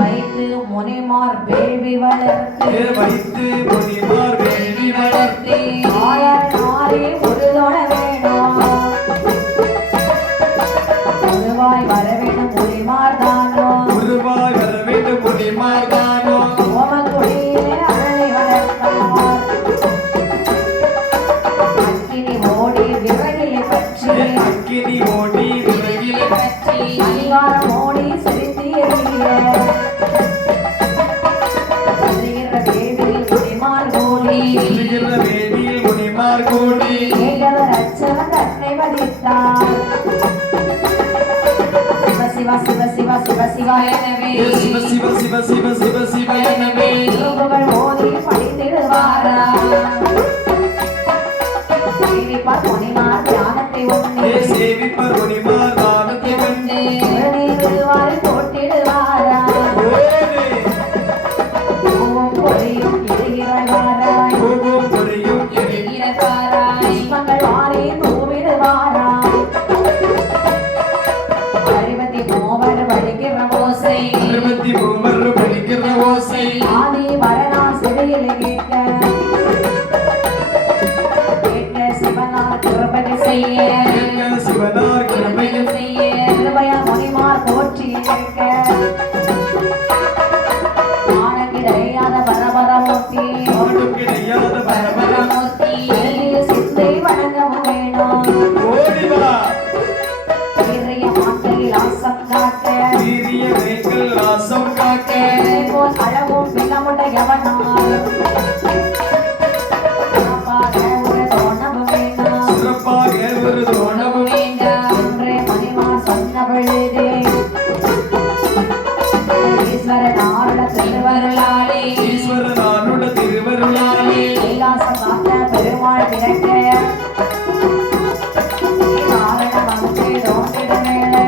வைத்து முனைமார் வேள்வி வளர்த்து வைத்து பொதிமார் வேள்வி வளர்த்து ஆளறினாரி ஒரு தோண வேணும். ஒருவாய் வர வேண்டும் முனைமார் தானோ உருவாய் வர வேண்டும் பொதிமார் தானோ ஓமக்குடியிலே அழலை வளர்த்தார். அக்கினி ஓடி விறகிலே பற்றி அக்கினி ஓடி விறகிலே பற்றி. அதிகாரம் ஓடி சிரித்து எறிய எரிகிற வேள்வியில் முனைமார் கோடி எரிகிற வேதியில் முனிமார் கூடி ஏகவர் அச்சவன் தன்னை வதித்தார். சிவ சிவ சிவ சிவ சிவ எனவே சிவ சிவ சிவ சிவ சிவ சிவ எனவே திருப்புகழ் ஓதி படித்திடுவாரா. சேவிப்பார் முனிமார் தியானத்தை உண்ணி சேவிப்பர் முனிமார் தானத்தை கண்டு திருநீர் விடுவாரை போட்டிடுவாரா. ஓடு பூவும் பொறியும் இடுகிறவாராய் பூவும் பொறியும் எரி இறக்காராய். புஷ்பங்கள் வாரி தூவிடுவாராய். அறுபத்தி மூவர் வழிகிற ஓசை 63 படிக்கிற ஓசை ஆதி மரணார் செவியிலே கேட்க கேட்க சிவனார் கிருபை செய்ய எங்கள் சிவனார் கிருபையில் செய்ய. கிருபைய முனிமார் போற்றி கேட்க ஆனக்கிடையாத பரபரமூர்த்தி ஆடும் கிடையாத பரபர மூர்த்தி. அழகிய சித்தை வணங்கவும் வேணும். ஓடி வா வீரிய மாட்டையில் ஆசம் காக்க வீரிய வேங்கள் ராசம் காக்க போல் அழகும் விலமுடையவனார் சிறப்பாக ஒரு தோணமும் வேண்டாம். சிறப்பாக ஒரு தோணமும் வேண்டாம். ஈஸ்வரனாருட திருவருளாலே ஈஸ்வரனாருட திருவருளாலே கைலாசம் காத்த பெருமாள் பிறக்க காரணம் அங்கே தோன்றிட வேளை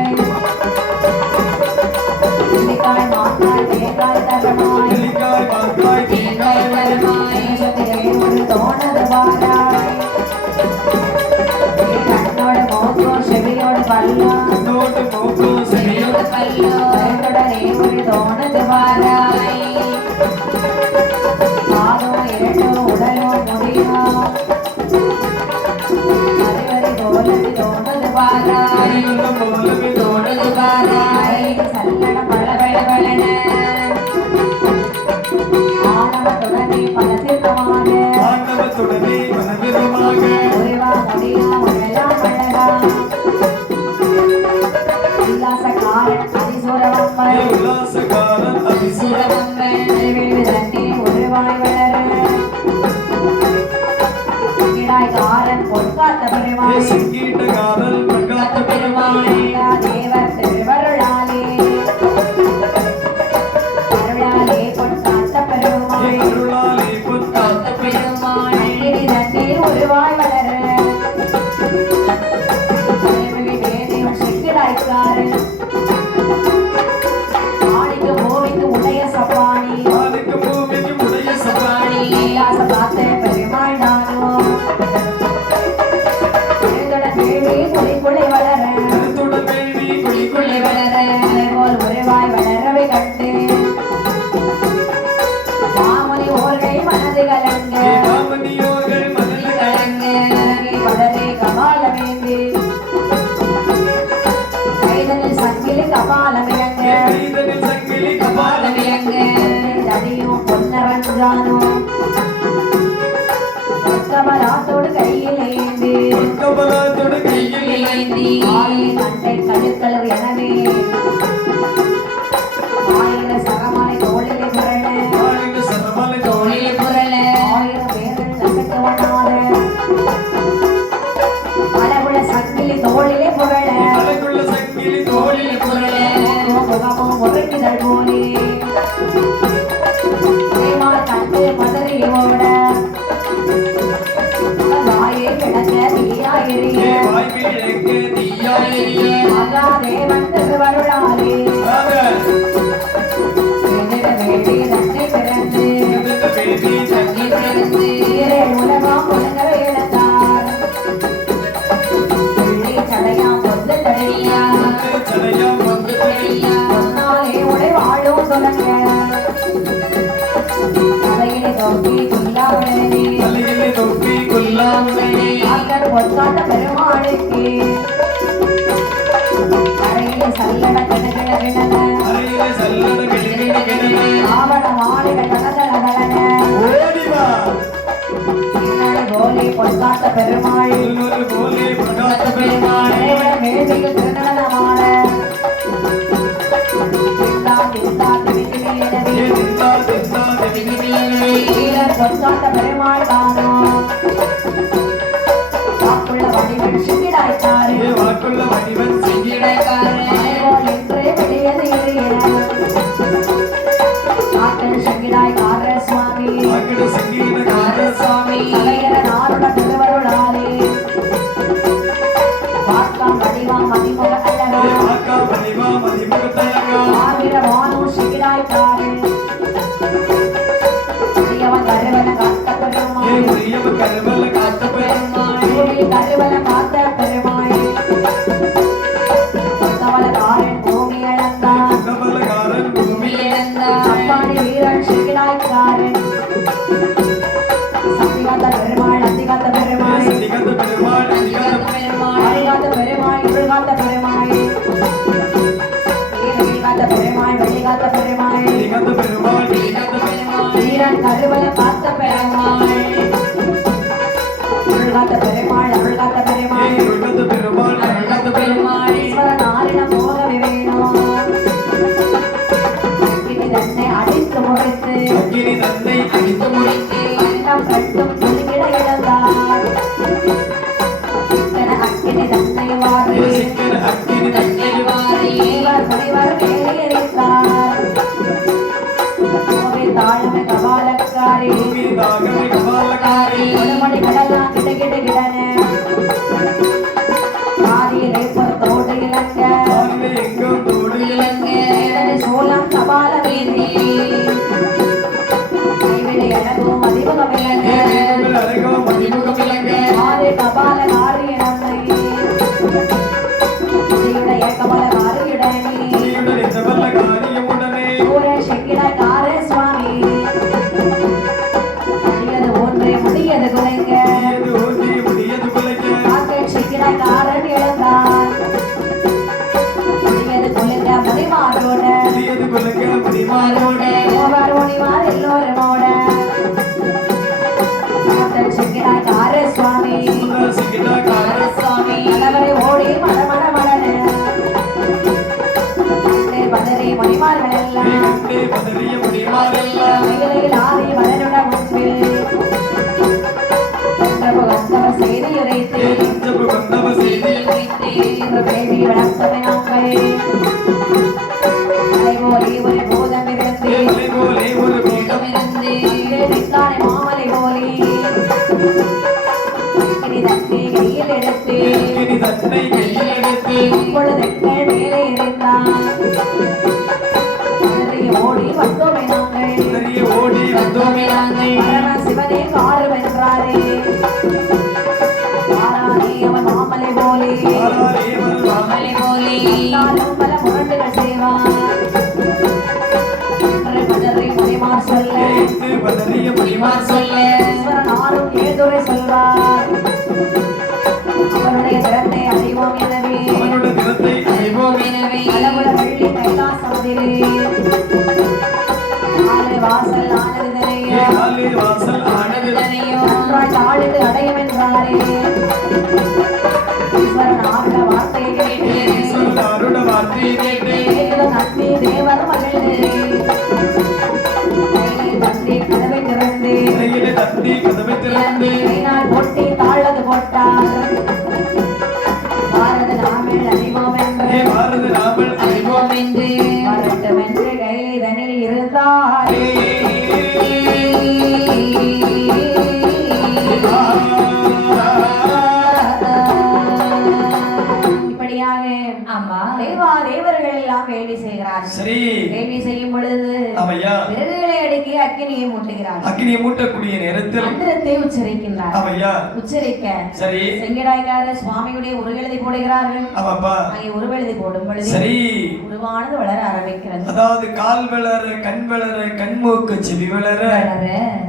நெல்லிக்காய் மாங்காய் தேங்காய் தரமாய் நெல்லிக்காய் மாங்காய் தேங்காய் வருமாய் தேசத்திலே ஒரு தோணது வாராய் கண்ணோடு மோக்கோ செவியோடு பல்லோ நோட்டு மோக்கோ செவியோடு பல்லோ பயனுடனே ஒரு தோணது வாராய் பாதோ இரண்டோ உடலோ முடியோ அறிவறி தோழது தோணது வாராய் அறிவுள்ள போலவே தோணது வாராய் சல்லட பளபளபளன ஆணவத்துடனே பல தீர்க்கமாக ஆண்டவத்துடனே மனவிதமாக உருவா முடியா உடலாம் அழகா உல்லாசக்காரன் அதிசூரவம்பன் உல்லாசகாரன் அதிசுர சுரவம்பன் திருவிழி தண்ணி உருவாய் வளர கிடாய்காரன் பொற்காத்த பெருமாள் சங்கீதகாரன் பங்காத்த பெருமாள் தேவர் திருவருளாலே அருளாலே பொற்காத்த பெருமாள் அருளாலே பொற்காத்த பெருமாள் அங்கிரி தண்ணீர் உருவாய் வளர திருவிழி வேதியும் செங்கிடாய்க்காரன் ஆணிக்கு பூமிக்கு உடைய சப்பானி ஆளுக்கு பூமிக்கு உடைய சபாணி கைலாச காத்த பெருமாள் நானோ எழுதட தேவி குளிக்குளை வளர கருத்துடன் வேண்டி குழிக்குள்ளே வளர போல் உருவாய் வளரவை கண்டு மாமுனி ஓர்கை மனது கலங்க மாமனியோர்கள் மனதில் கலங்க வளரே கபாலமேந்தி கைதனில் சங்கிலி கபாலமிழங்க கைதனில் சங்கிலி கபாலம் விளங்க தடியும் பொன்னரஞ்சானோ கமலாத்தோடு கையில் ஏந்தி கபலத்தோடு கையில் ஏந்தி ஆயை கண்டை கழுத்தளர் எனவே ஆயிர சரமாலை தோளிலே புரள ஆளுக்கு சரமலை தோழி தோளில் புரள ஆயிரம் பேர்கள் நசக்கவனார பலகுல சங்கிலி தோளிலே புரள அழகுள்ள சங்கிலி தோழி புரள முகமோ முறைக்குதல் போலே பிரேமால் கண்டு மதுரை ஓட வாயை கிடக்க தீயாயிரிய வாய்வில் எங்கே தீயாயிரிய மகாதேவன் திருவருளாலே எதிர வேண்டி தன்னை பிறந்து பேபி சங்கி பிறந்து ஈரே உலகம் உலகரை இழந்தார் வெள்ளி சடையாம் பொந்து தடையா சடையா வந்து பொன்னாலே உடை வாழும் தொடங்க தலையிலே தோக்கி குல்லாவுடனே தலையிலே தொப்பி கொல்லாமுடனே ஆக்கர் பொற்காட்ட பெருமாளுக்கு அறையிலே சல்லட கிணகிட கிணல அறையிலே சல்லட கிளிகிட கிடன ஆவண மாலைகள் தடதட தடன ஓடி வா பின்னாடி போலே பொற்காட்ட பெருமாள் இன்னொரு போலே பிரகாத்த பெருமாள் இறைவன் மேடையில் திருநடனமாட திண்டா திமிதிமி எனவே திந்தால் திந்தால் திமிதிமியனவே வீரர் பொற்காட்ட பெருமாள் தானோ வாக்குள்ள வடிவன் சிங்கிடாய்த்தாரு வாக்குள்ள வடிவன் இடைக்காரன் மலைபோல் என்றே வெளியது எறிய ஆக்கள் சிங்கிடாய்க்கார சுவாமி அங்கட சங்கீதகார சுவாமி சகையர நாருட திருவருளாலே வாக்காம் வடிவாம் மதிமுக அல்லவா ஆக்கா மதிவா மதிமுகத்தழகா ஆவிர வானு சிங்கிடாய்க்காரு பெரியவன் கருவன காத்த பெருமாள் உரியவ கருவல காத்த பெருமாள் பூமியில் கருவன காத்த பெருமாள் கவலக்காரன் பூமி அளந்தான் கபலகாரன் பூமி இழந்தாள் அப்பாடி வீரன் சிங்கிடாய்க்காரன் சத்திகாத்த பெருமாள் அத்திகாத்த பெருமாள் அதிகந்த பெருமாள் அதிகந்த பெருமாள் அடிகாத்த பெருமாள் இருள்காத்த பெருமாள் ஈரவிகாத்த பெருமாள் வெளிகாத்த பெருமாள் அதிகந்த பெருமாள் அதிகந்த பெருமாள் வீரன் கருவல காத்த பெருமாள் இருள்காத்த பெருமாள் அருள்காத்த பெருமாள் அதிகந்த பெருமாள் அதிகந்த பெருமாள் ஈஸ்வரன் ஆரிடம் போகவே வேணும் அக்கினி தன்னை அடித்து முறைத்து அக்கினி தன்னை அடித்து முடித்து அண்டம் கட்டும் புலிகிட இழந்தார் இத்தனை அக்கினி தன்னை வாரி சிக்கன அக்கினி தன்னை தண்ணீர் வாரி இவர் முனிவர் மேலே எரித்தார் தாழமை கபாலக்காரி தாகமே கபாலக்காரி மணமணி கடலாம் கிட்ட கிட்ட கிடன காரியிலே தோடு இலங்க ஆரிலே எங்கும் தோடு இலங்க சோளம் கபால வீதி கைவிளை அழகும் அதிமுகம் இலங்க அழகும் மதிமுகம் இலங்க ஆறு கபால காரியனம்மை உடைய கபால காரியடனே உன்னுடைய ஜபல காரியமுடனே ஊர செக்கிட கார சுவாமி முடியது ஒன்றே முடியது குலைங்க முடியது ஓட்டி முடியது குலைக்க காக்கை செக்கிட காரன் இழந்தான் முடியது குலைங்க முடிமாறோட முடியது குலைக்க முடிமாறோட ஓவர் ஒளிவார் எல்லோருமோட செக்கிட கார சுவாமி சிக்கிடா கார சுவாமி தலைவரை ஓடி மடமட மடன பதறி மணிமார்கள் எல்லாம் கண்டே பதறிய முடிமாறெல்லாம் கையிலையில் ஆதி மலனுட முன்பில் வந்தவர் செய்தி உரைத்து ஜபு வந்தவ செய்தி வேள்வி வளர்த்தமை நாங்கள் அலைபோலி ஒரு பூதம் இருந்து மலை போலே ஒரு மேகம் இருந்து வித்தானை மாமலை போலி இனி தட்டி கையில் எடுத்து கிணி தன்னை கையில் எடுத்து பொழுதுக்கள் மேலே இருந்தான் ஓடி வந்தோமை நாங்கள் பதறிய ஓடி வந்தோமே நாங்கள் பரம சிவனே காரு வென்றாரே ஆரானே அவன் மாமலை போலே ஆராரே வருவான் மலை போலே நாளும் பல முரண்டுகள் செய்வான் ஒன்றை பதறி முடிமார் சொல்ல என்று பதறிய முடிமார் சொல்ல ஈஸ்வரன் ஆறும் ஏதுரை சொல்வார் அவருடைய திறத்தை அறிவோம் எனவே அவனுடைய தினத்தை அறிவோம் எனவே அளவுல வெள்ளி கைலாசமதிலே ஆலை வாசல் ஆனதிலே ஆலே வாசல் ஆனது இதனையோ நன்றாய் தாழித்து அடையும் என்றாரே ஈஸ்வரன் ஆறுட வார்த்தையை கேட்டு சொல்லாருட வார்த்தையை கேட்டு கேட்கிற நந்தி தேவர் மகிழ்ந்து கையிலே தந்தி கதவை திறந்து கையிலே தட்டி கதவை திறந்து கையினால் பொட்டி தாழது போட்டார் பாரத நாமில் அறிவோம் என்று பாரத நாமல் அறிவோம் என்று வரட்டும் என்று கைதனில் இருந்தார் இப்படியாக ஆமா தேவர்கள் எல்லாம் வேள்வி செய்கிறார்கள் சரி வேள்வி செய்யும் பொழுது அவையா விறகுகளை அடுக்கி அக்கினியை மூட்டுகிறார்கள் அக்னியை மூட்டக்கூடிய நேரத்தில் மந்திரத்தை உச்சரிக்கின்றார் அவையா உச்சரிக்க சரி செங்கிடாய்க்கார சுவாமியுடைய உருவெழுதி போடுகிறார்கள் அவப்பா அங்கே உருவெழுதி போடும் பொழுது சரி உருவானது வளர ஆரம்பிக்கிறது அதாவது கால் வளர கண்மூக்கு செவி வளர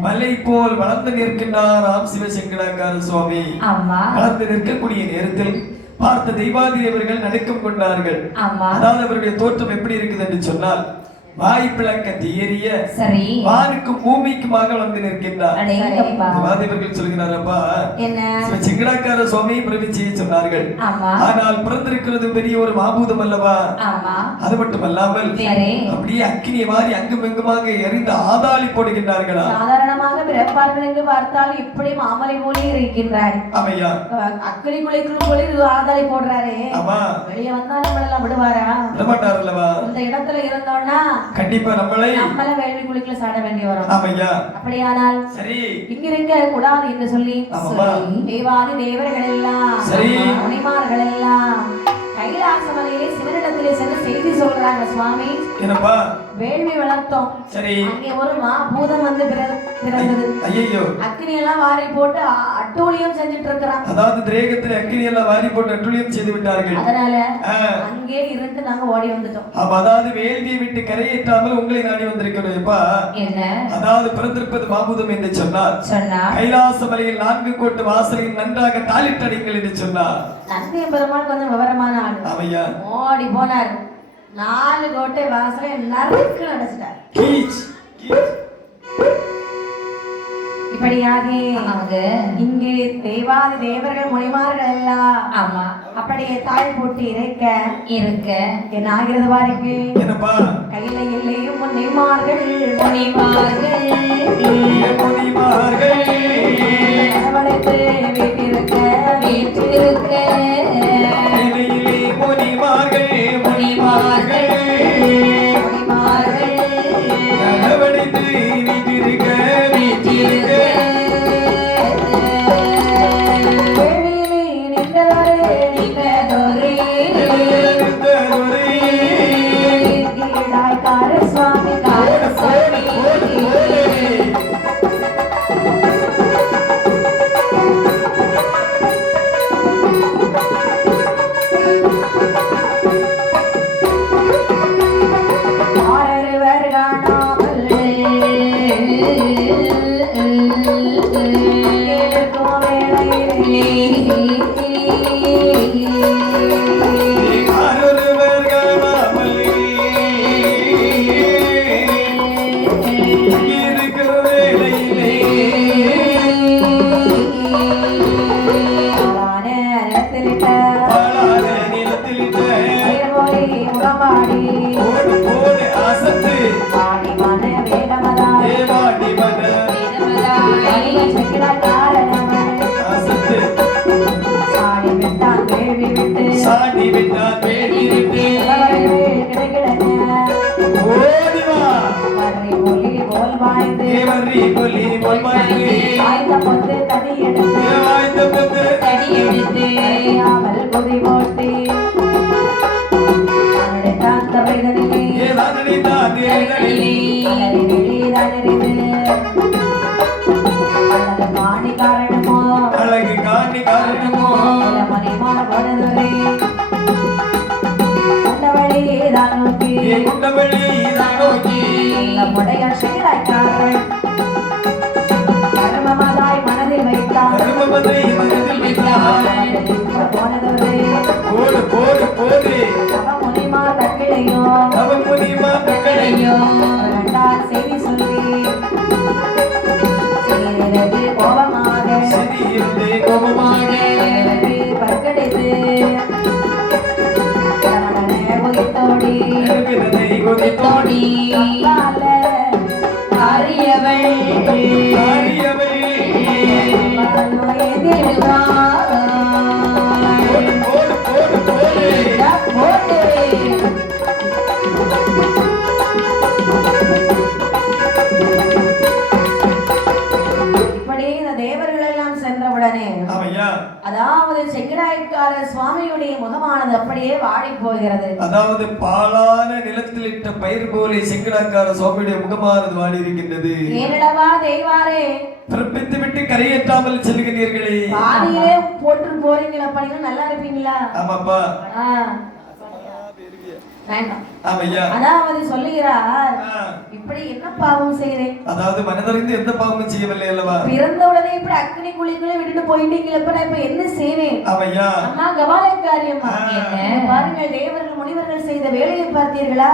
மலை போல் வளர்ந்து நிற்கின்றாராம் சிவசங்கடாக்கார சுவாமி ஆமா வளர்ந்து நிற்கக்கூடிய நேரத்தில் பார்த்த தெய்வாதேவர்கள் நடுக்கம் கொண்டார்கள் ஆமா அதாவது அவருடைய தோற்றம் எப்படி இருக்குது என்று சொன்னால் வாய் பிளக்க தேறிய சரி வானுக்கும் பூமிக்குமாக வந்து நிற்கின்றார் அடேங்கப்பா தேவாதேவர்கள் சொல்கிறாரப்பா என்ன சிங்கடாக்கார சுவாமி பிரவிச்சியை சொன்னார்கள் ஆமா ஆனால் பிறந்திருக்கிறது பெரிய ஒரு மாபூதம் அல்லவா ஆமா அது மட்டுமல்லாமல் சரி அப்படியே அக்கினியை மாறி அங்கும் இங்குமாக எரிந்து ஆதாளி போடுகின்றார்களா சாதாரணமாக பிறப்பார்கள் என்று பார்த்தால் இப்படி மாமலை போலே இருக்கின்றார் அவையா அக்கினி குலைக்கும் போல ஆதாரி போடுறாரே ஆமா வெளியே வந்தா நம்மளெல்லாம் விடுவாரா விடமாட்டார் அல்லவா இந்த இடத்துல இருந்தோம்னா கண்டிப்பா நம்மளை நம்மள வேள்வி குளிக்கல சாட வேண்டி வரும் ஆமையா அப்படியானால் சரி இங்கிருக்க கூடாது என்று சொல்லி ஆமாப்பா. தேவாதி தேவர்கள் எல்லாம் சரி. முனிமார்கள் எல்லாம் கைலாச மலையிலே சிவனிடத்திலே சென்று செய்தி சொல்றாங்க சுவாமி என்னப்பா வேள்வி வளர்த்தோம் சரி அங்கே ஒரு பூதம் வந்து பிறந்தது ஐயோ அக்னி எல்லாம் வாரி போட்டு அட்டூழியம் செஞ்சுட்டு இருக்கிறான் அதாவது திரேகத்தில் அக்கினி எல்லாம் வாரி போட்டு அட்டுழியம் செய்து விட்டார்கள் அதனால ஆ. அங்கே இருந்து நாங்க ஓடி வந்துட்டோம் அப்ப அதாவது வேள்வியை விட்டு கரையேற்றாமல் உங்களை நாடி வந்திருக்கிறோம்ப்பா என்ன அதாவது பிறந்திருப்பது மாபூதம் என்று சொன்னார் சொன்னா கைலாச மலையில் 4 கோட்டு வாசலில் நன்றாக தாளிட்டடிங்கள் என்று சொன்னார் நந்தி பெருமாள் கொஞ்சம் விவரமான ஆளு அவையா ஓடி போனார் 4 கோட்டை வாசலை நறுக்கு அடைச்சிட்டார் கீச் கீச். இப்படியாக அங்க இங்கே தேவாதி தேவர்கள் முனிமார்கள் எல்லாம் ஆமா அப்படியே தாழ் போட்டு இறைக்க இருக்க என்ன ஆகிறது பாருங்க என்னப்பா கையில இல்லையும் முனிமார்கள் முனிமார்கள் முனிமார்கள் வரவழைத்து வீட்டிருக்க வீற்றிருக்க இலையிலே முனிமார்கள் முனிமார்கள் முனிமார்கள் நடவடித்து பாய்ந்து தேவரி புலி போல் பாய்ந்து ஆய்ந்த பொந்து தடி எடுத்து வாய்ந்த பொந்து தடி எடுத்து அறியாமல் குதி போட்டு தாந்த வேதனையே ஏதானடி தானே காணி காரணமோ அழகு காணி காரணமோ மணிமா போனதுரை குண்டவழிதான் நோக்கி குண்டவழி நோக்கி நம்முடைய சிகராய்க்காரன் கர்மமதாய் மனதில் வைத்தான் கர்மமதை மனதில் வைத்தார் போனதுரை போடு போடு போடு முனிமா தக்கிளையோ அவன் முனிமா தக்களையோ இரண்டார் செய்தி சொல்லி சீரது கோபமாக சிறியிருந்தே கோபமாக பற்கடைத்து உயிர்த்தோடி நெருப்பினதை கொதித்தோடி தோடி அறியவள் ஆரியவை எதிர்வார். போடு போடு போடு போட்டு இப்படி இந்த தேவர்கள் எல்லாம் சென்றவுடனே ஆமையா அதாவது செங்கிடாய்க்கார சுவாமியுடைய முகமானது அப்படியே வாடி போகிறது. அதாவது பாலான நிலத்தில் இட்ட பயிர் போலே செங்கடாக்கார சுவாமியுடைய முகமானது வாடி இருக்கின்றது. ஏனடவா தெய்வாரே பிறப்பித்து விட்டு கரையேற்றாமல் செல்கிறீர்களே. பாதியிலே போட்டு போறீங்களா பண்ணீங்க நல்லா இருப்பீங்களா? ஆமாப்பா வேண்டாம். ஆமையா அதாவது சொல்லுகிறார் இப்படி என்ன பாவம் செய்கிறேன்? அதாவது மனதறிந்து எந்த பாவமும் செய்யவில்லை அல்லவா? பிறந்த உடனே இப்படி அக்னி குழிக்குள்ள விட்டுட்டு போயிட்டீங்களப்ப நான் இப்ப என்ன செய்வேன்? ஆமையா அம்மா கபாலக்காரியம்மா என்ன? பாருங்கள் தேவர்கள் முனிவர்கள் செய்த வேலையை பார்த்தீர்களா?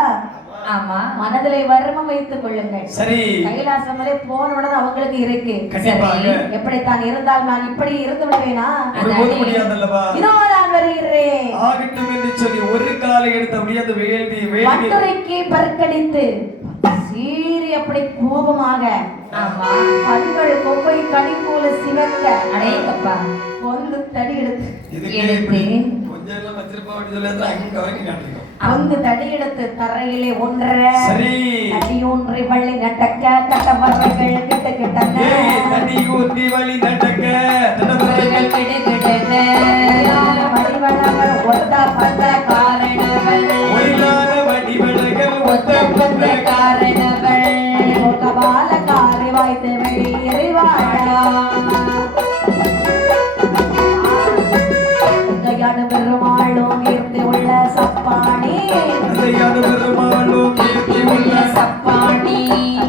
ஆமா மனதிலே வர்மம் வைத்துக் கொள்ளுங்கள். சரி கைலாசம் வரை போனவுடன் அவங்களுக்கு இருக்கு கண்டிப்பாக எப்படி தான் இருந்தால் நான் இப்படி இருந்து விடுவேனா? ஒருபோது முடியாதல்லவா? இதோ நான் வருகிறேன் ஆகட்டும் என்று சொல்லி ஒரு காலை எடுத்த முடியாத வேள்வி வேள்வி மதுரைக்கு பற்கடித்து சீறி அப்படி கோபமாக ஆமா கண்கள் கொப்பை கனி போல சிவக்க அடேங்கப்பா பொந்து தடி எடுத்து இதுக்கு எடுத்து கொஞ்சம் எல்லாம் வச்சிருப்பா அப்படின்னு சொல்லி அங்க வரைக்கும் காட்டிக்கும். பொந்து தடி எடுத்து தரையிலே ஒன்ற சரி அடி ஒன்றை வள்ளி நட்டக்க கட்டவர்கள் கிட்ட கிட்டங்க ஏய் தடி ஊத்தி வழி நடக்க தடவர்கள் கிடுகிடுன்னு வடிவளங்கள் ஒத்த பத்த காரணவள் ஒயிலான வடிவழகல் ஒத்த பந்த காரணவள் கபால காரி வாய்த்து வெளியேறி வாழா கையான பெருமாளும் கீர்த்தி உள்ள சப்பாணி அதையான பெருமாளும் கீர்த்தி உள்ள சப்பாணி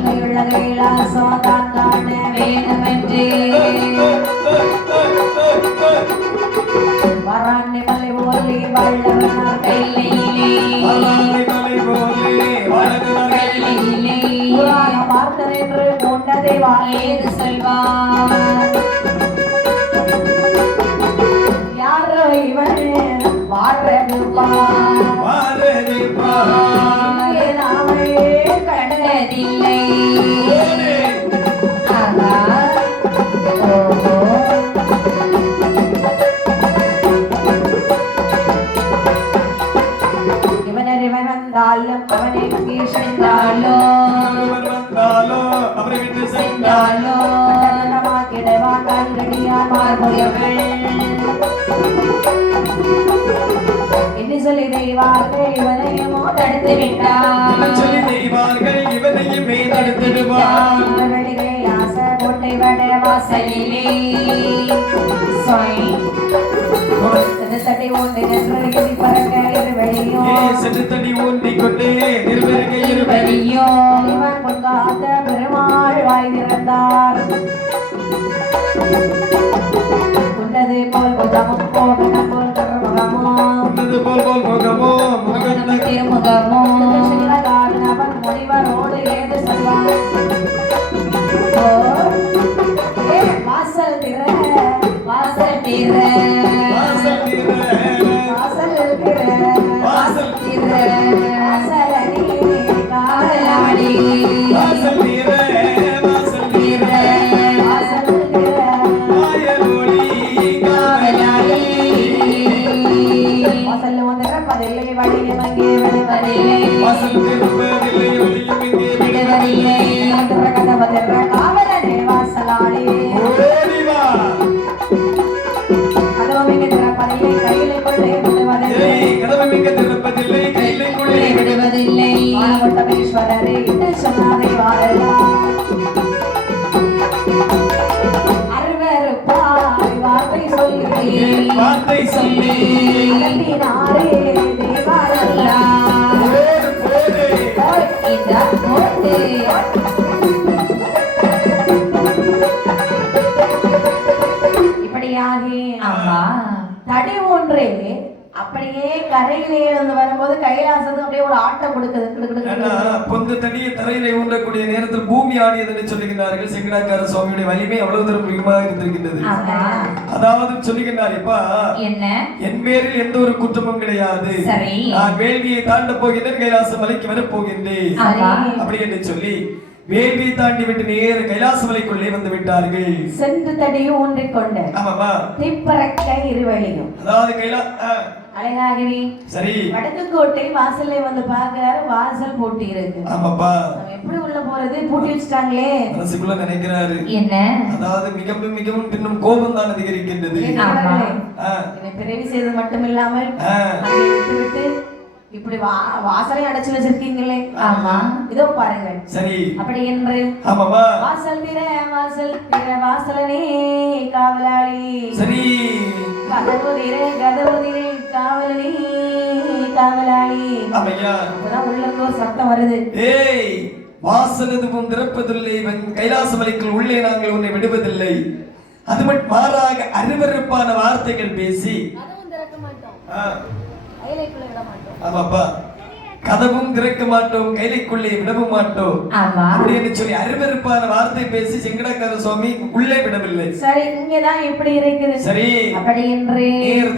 கையுள்ள கைலாசம் தான் காண வேணுமென்று வராண்டி மலை போலி வள்ளவனார் கையிலே ஆலாதி மலை போலே வழங்குனார் கையிலே புராண பார்த்தன் என்று கொண்டதை ஏது சொல்வார் யாரோ இவன் வாழ்றது வாரதி பார் நாமே கண்டதில்லை ஆகா ஓஹோ இவனறிவன் வந்தாலும் அவனை சென்றாலோ ஒருவர் வந்தாலோ அவரை விட்டு சென்றாலோ என்ன சொல்லி தெய்வார்கள் இவனையுமோ தடுத்து விட்டார் சொல்லி தெய்வார்கள் இவனையும் மேதெடுத்திடுவார் கைலாச கோட்டை வட வாசலிலே சொய் தட்டி ஓட்டி நின்று பறக்க வெளியோ சென்று தடி ஊன்றிக் கொண்டே நிர்வருகை இருவரி வரியோ இவன் பொங்காத்த பெருமாள் வாய் திறந்தார் கொண்டது போல் புஜமும் கோபனம் போல் கர்மகமோ உன்னது போல் போல் முகமோ முகந்த திருமுகமோ அவன் முனிவரோடு ஏது சொல்வான் வாசல் திற வாசல் திற வாசல் திற வாசல் திற வாசல் திற வாசலடி காதலாடி வாசல் திற வாசல் திற வாசல் திற ஆயலோடி காவலாடி வாசல் வந்திருப்பதில்லை வழியை மங்கே விடுவதில்லை வாசல் திருப்பதில்லை ஒளியும் இங்கே விடுவதில்லை கதை அருவருப்பாய் வார்த்தை சொல்லி வார்த்தை சொல்லி அழகினாரே தேவாரல்லா இந்த போட்டு இப்படியாகி ஆமா தடி ஒன்றே அப்படியே கரையிலே இருந்து வரும்போது கைலாசத்துக்கு அப்படியே ஒரு ஆட்டம் கொடுக்குது ஏன்னா பொந்து தடியை தரையிலே ஊன்றக்கூடிய நேரத்தில் பூமி ஆடியதுன்னு சொல்லுகிறார்கள் செங்கடாக்கார சுவாமியுடைய வலிமை அவ்வளவு தூரம் மிகமாக இருந்திருக்கின்றது. ஆமா அதாவது சொல்லுகின்றார் இப்பா என்ன என் பேரில் எந்த ஒரு குற்றமும் கிடையாது, சரி நான் வேள்வியை தாண்ட போகின்றேன், கைலாச மலைக்கு வரப் போகின்றேன் ஆமா அப்படி என்று சொல்லி வேள்வியை தாண்டி விட்டு நேர கைலாச மலைக்குள்ளே வந்து விட்டார்கள். சென்று தடியும் ஊன்றிக் கொண்டு ஆமாமா திப்பறக்க இருவழியும் அதாவது அழகாகவே சரி வடக்கு கோட்டை வாசல்ல வந்து பாக்குறாரு, வாசல் பூட்டி இருக்கு. ஆமாப்பா நம்ம எப்படி உள்ள போறது, பூட்டி வச்சுட்டாங்களே. மனசுக்குள்ள நினைக்கிறாரு என்ன அதாவது மிகவும் மிகவும் பின்னும் கோபம் தான் அதிகரிக்கின்றது. இதை பிறவி செய்தது மட்டும் இல்லாமல் அங்கே விட்டு இப்படி வாசலை அடைச்சு வச்சிருக்கீங்களே. ஆமா இதோ பாருங்க சரி அப்படி என்று ஆமாமா வாசல் திற வாசலனே காவலாளி, சரி கதவு திற காவலனே காவலாளி. ஆமையா அப்பதான் உள்ள இருந்து ஒரு சத்தம் வருது. ஏய் வாசல் எதுவும் திறப்பதில்லை, கைலாச மலைக்குள் உள்ளே நாங்கள் உன்னை விடுவதில்லை, அது மட்டும் மாறாக அருவருப்பான வார்த்தைகள் பேசி ஆமாப்பா கதவும் திறக்க மாட்டோம், கைலைக்குள்ளே விடவும் மாட்டோம் ஆமா அப்படின்னு சொல்லி அருவருப்பான வார்த்தை பேசி செங்கடக்கார சுவாமி உள்ளே விடவில்லை. சரி இங்கதான் எப்படி இருக்குது. சரி அப்படி என்று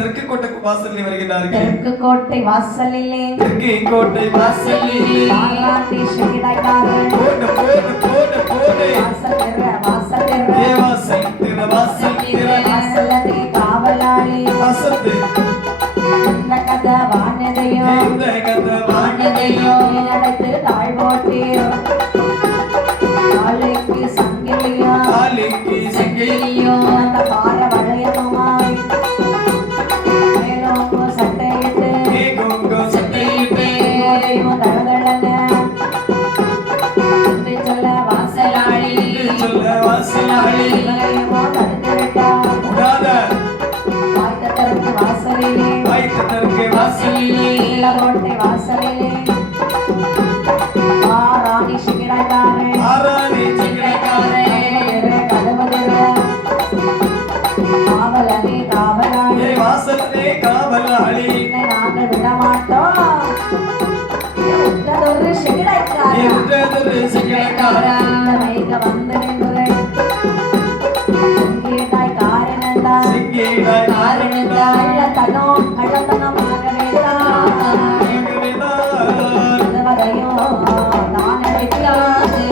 தெற்கு கோட்டை வாசலில் வருகிறார்கள். தெற்கு கோட்டை வாசலிலே தெற்கு கோட்டை வாசலிலே ஆராட்டி செங்கடக்காரன் போடு போடு போடு போடு வாசல் திற வாசல் திற தேவாசல் திற வாசல் திற வாசலனே காவலாளி. வாசத்து இந்த கதை வானதையோ இந்த கதை வானதையோ நடத்து தாழ் போட்டீர் காலைக்கு சங்கிலியோ காலைக்கு சங்கிலியோ அந்த பார வளையமாய் மேலோங்க சட்டையிட்டு மேகோங்கோ சட்டையிட்டு தளதளன சொல்ல வாசலாளி சொல்ல வாசலாளி தடுத்து விட்டார் உடாத வாய்த்ததற்கு வாசலிலே வாய்த்ததற்கு வாசலிலே கோட்டை வாசலிலே ஆராணி சிங்கடக்காரே ஆராணி சிங்கடக்காரே கதவு திற காவலனே காவலாளி. ஏ வாசலனே காவலாளி உன்னை நாங்கள் விட மாட்டோம். உற்றதொரு சிங்கடக்காரா என்றதொரு சிங்கடக்காரா வைக வந்து நின்று சிங்கீட்டாய் காரணந்தா சிங்கீடாய் காரணந்தா கள்ளத்தனோ கள்ளத்தனமாக வேண்டாம் வதையோ தான விட்டாதே.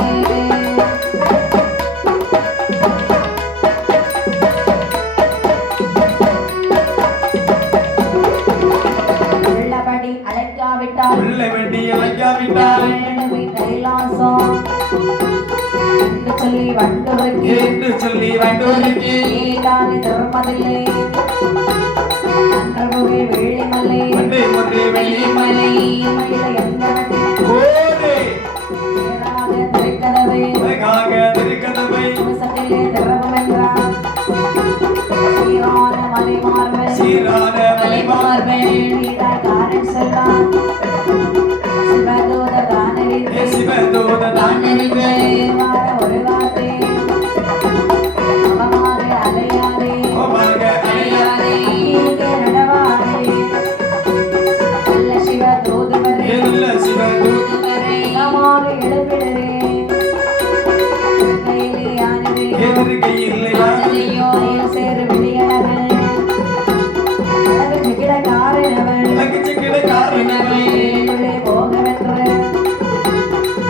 உள்ளபடி அழைக்காவிட்டால் உள்ளே வண்டி அழைக்காவிட்டால் வேண்டுமே கைலாசம் என்று சொல்லி வண்டுருக்கு என்று சொல்லி வண்டோருக்கு ஏதானி தர்மதில்லை அன்றபுகை வெள்ளிமலை வண்டே ஒன்றே வெள்ளிமலை மயில எந்த ஓடே நேராக திரைக்கதவை அழகாக திருக்கதவை நிமிஷத்திலே திறவும் என்றார். சீரான மலை மார்பல் சீரான மலைமார்பன் வீடாய் காரன் செல்வான் சிவதூத தானறிந்து சிவதூத தானறிந்து வார ஒரு வார்த்தை அவமாறு அலையாதே ஓமாக அழையாதே இங்கே நடவாதே நல்ல சிவதூதுவரே ஏதுள்ள சிவதூதரே நமாக எழுப்பிடரே கையிலே யானவே எதிர்கை இல்லையா சேரு விழியழகன் அழகு சிகிடக்காரனவன் உனக்கு சிங்கடக்காரனவே உள்ளே போகவென்று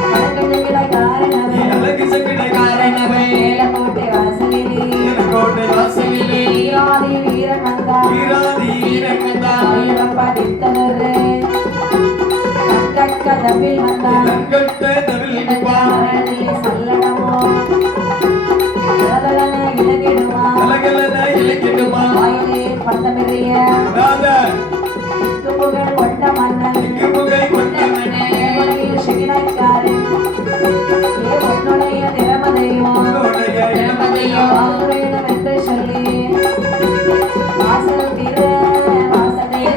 அழகு சிகிடக்காரனவன் அழகு சிங்கடக்காரனவே மேலக்கோட்டை வாசலிலே கோட்டை வாசலிலே வீராதி வீரன் வந்தார் வீராதி வீரன் வந்தார் ஆயிரம் படித்தவர் கதவில் வந்தார் கண்கட்ட தவில் மரணத்திலே சல்லடமோ கலகலன இலகிடுமா கலகலன இலக்கிடுமா வாயிலே பந்தமெறிய ராதா துப்புகள் கொண்ட மன்னன் இங்கு புகை கொண்ட மனே சிகிடக்காரன் உன்னுடைய திறமதையும் வாங்க வேண்டும் என்று சொல்லி வாசல் திற வாசலனை